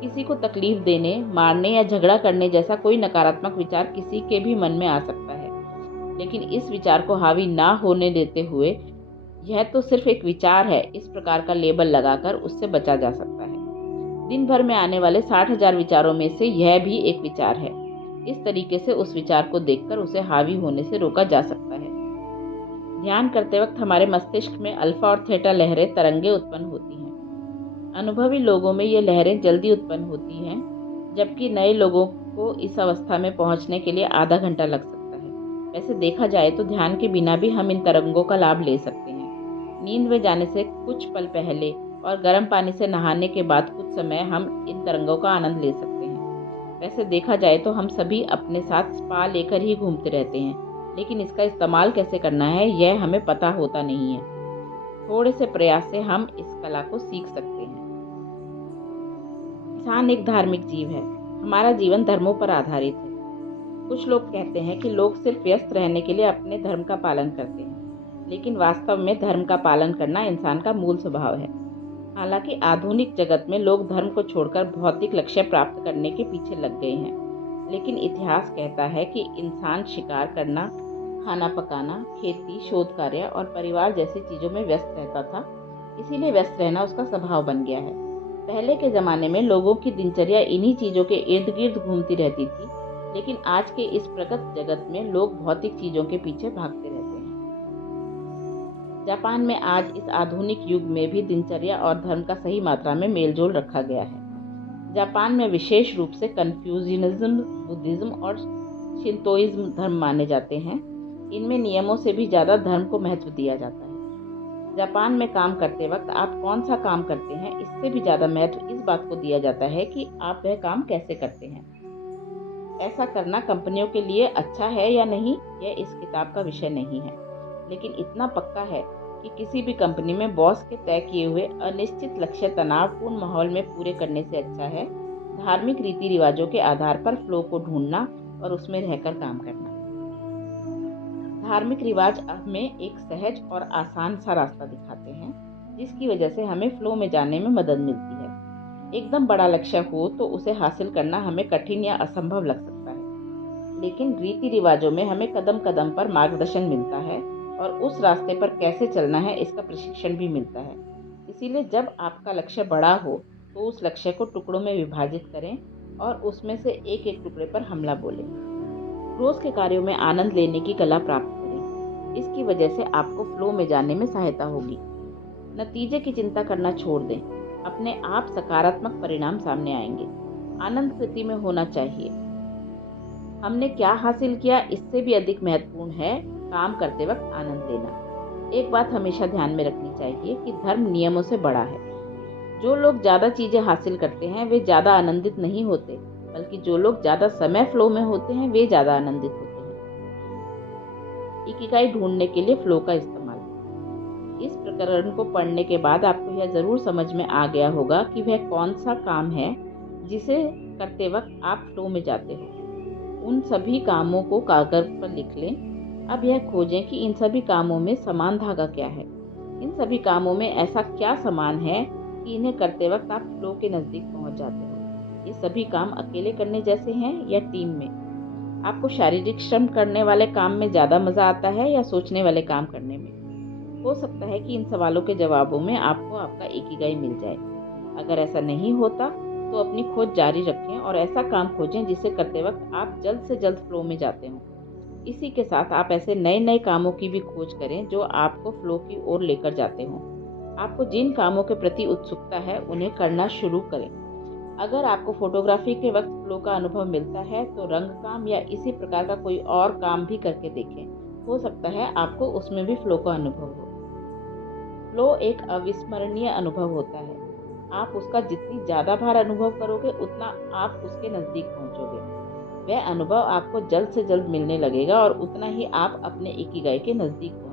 किसी को तकलीफ देने, मारने या झगड़ा करने जैसा कोई नकारात्मक विचार किसी के भी मन में आ सकता है, लेकिन इस विचार को हावी ना होने देते हुए यह तो सिर्फ एक विचार है, इस प्रकार का लेबल लगाकर उससे बचा जा सकता है। दिन भर में आने वाले 60,000 विचारों में से यह भी एक विचार है। इस तरीके से उस विचार को देखकर उसे हावी होने से रोका जा सकता है। ध्यान करते वक्त हमारे मस्तिष्क में अल्फा और थीटा लहरें, तरंगें उत्पन्न होती हैं। अनुभवी लोगों में ये लहरें जल्दी उत्पन्न होती हैं, जबकि नए लोगों को इस अवस्था में पहुंचने के लिए आधा घंटा लग सकता है। वैसे देखा जाए तो ध्यान के बिना भी हम इन तरंगों का लाभ ले सकते हैं। नींद में जाने से कुछ पल पहले और गर्म पानी से नहाने के बाद कुछ समय हम इन तरंगों का आनंद ले सकते हैं। वैसे देखा जाए तो हम सभी अपने साथ स्पा लेकर ही घूमते रहते हैं, लेकिन इसका इस्तेमाल कैसे करना है यह हमें पता होता नहीं है। थोड़े से प्रयास से हम इस कला को सीख सकते हैं। इंसान एक धार्मिक जीव है। हमारा जीवन धर्मों पर आधारित है। कुछ लोग कहते हैं कि लोग सिर्फ व्यस्त रहने के लिए अपने धर्म का पालन करते हैं, लेकिन वास्तव में धर्म का पालन करना इंसान का मूल स्वभाव है। हालांकि आधुनिक जगत में लोग धर्म को छोड़कर भौतिक लक्ष्य प्राप्त करने के पीछे लग गए हैं, लेकिन इतिहास कहता है कि इंसान शिकार करना, खाना पकाना, खेती, शोध कार्य और परिवार जैसी चीजों में व्यस्त रहता था। इसीलिए व्यस्त रहना उसका स्वभाव बन गया है। पहले के जमाने में लोगों की दिनचर्या इन्हीं चीजों के इर्द गिर्द घूमती रहती थी, लेकिन आज के इस प्रगत जगत में लोग भौतिक चीजों के पीछे भागते रहते हैं। जापान में आज इस आधुनिक युग में भी दिनचर्या और धर्म का सही मात्रा में मेलजोल रखा गया है। जापान में विशेष रूप से कन्फ्यूशियनिज्म, बुद्धिज्म और शिंतोइज्म धर्म माने जाते हैं। इनमें नियमों से भी ज़्यादा धर्म को महत्व दिया जाता है। जापान में काम करते वक्त आप कौन सा काम करते हैं, इससे भी ज़्यादा महत्व इस बात को दिया जाता है कि आप वह काम कैसे करते हैं। ऐसा करना कंपनियों के लिए अच्छा है या नहीं, यह इस किताब का विषय नहीं है, लेकिन इतना पक्का है कि किसी भी कंपनी में बॉस के तय किए हुए अनिश्चित लक्ष्य तनावपूर्ण माहौल में पूरे करने से अच्छा है धार्मिक रीति रिवाजों के आधार पर फ्लो को ढूंढना और उसमें रहकर काम करना। धार्मिक रिवाज हमें एक सहज और आसान सा रास्ता दिखाते हैं, जिसकी वजह से हमें फ्लो में जाने में मदद मिलती है। एकदम बड़ा लक्ष्य हो तो उसे हासिल करना हमें कठिन या असंभव लग सकता है, लेकिन रीति रिवाजों में हमें कदम कदम पर मार्गदर्शन मिलता है और उस रास्ते पर कैसे चलना है इसका प्रशिक्षण भी मिलता है। इसीलिए जब आपका लक्ष्य बड़ा हो तो उस लक्ष्य को टुकड़ों में विभाजित करें और उसमें से एक एक टुकड़े पर हमला बोलें। रोज के कार्यों में आनंद लेने की कला प्राप्त करें। इसकी वजह से आपको फ्लो में जाने में सहायता होगी। नतीजे की चिंता करना छोड़ दें, अपने आप सकारात्मक परिणाम सामने आएंगे। आनंद स्थिति में होना चाहिए। हमने क्या हासिल किया इससे भी अधिक महत्वपूर्ण है काम करते वक्त आनंद लेना। एक बात हमेशा ध्यान में रखनी चाहिए कि धर्म नियमों से बड़ा है। जो लोग ज़्यादा चीज़ें हासिल करते हैं वे ज़्यादा आनंदित नहीं होते, बल्कि जो लोग ज़्यादा समय फ्लो में होते हैं वे ज़्यादा आनंदित होते हैं। इकिगाई ढूंढने के लिए फ्लो का इस्तेमाल। इस प्रकरण को पढ़ने के बाद आपको यह ज़रूर समझ में आ गया होगा कि वह कौन सा काम है जिसे करते वक्त आप फ्लो में जाते हो। उन सभी कामों को कागज पर लिख लें। अब यह खोजें कि इन सभी कामों में समान धागा क्या है। इन सभी कामों में ऐसा क्या समान है कि इन्हें करते वक्त आप फ्लो के नज़दीक पहुंच जाते हो। ये सभी काम अकेले करने जैसे हैं या टीम में? आपको शारीरिक श्रम करने वाले काम में ज़्यादा मज़ा आता है या सोचने वाले काम करने में? हो सकता है कि इन सवालों के जवाबों में आपको आपका इकिगाई मिल जाए। अगर ऐसा नहीं होता तो अपनी खोज जारी रखें और ऐसा काम खोजें जिसे करते वक्त आप जल्द से जल्द फ्लो में जाते हों। इसी के साथ आप ऐसे नए नए कामों की भी खोज करें जो आपको फ्लो की ओर लेकर जाते हों। आपको जिन कामों के प्रति उत्सुकता है उन्हें करना शुरू करें। अगर आपको फोटोग्राफी के वक्त फ्लो का अनुभव मिलता है तो रंग काम या इसी प्रकार का कोई और काम भी करके देखें। हो सकता है आपको उसमें भी फ्लो का अनुभव हो। फ्लो एक अविस्मरणीय अनुभव होता है। आप उसका जितनी ज़्यादा बार अनुभव करोगे उतना आप उसके नज़दीक पहुंचोगे। वह अनुभव आपको जल्द से जल्द मिलने लगेगा और उतना ही आप अपने इकिगाई के नज़दीक पहुंचोगे।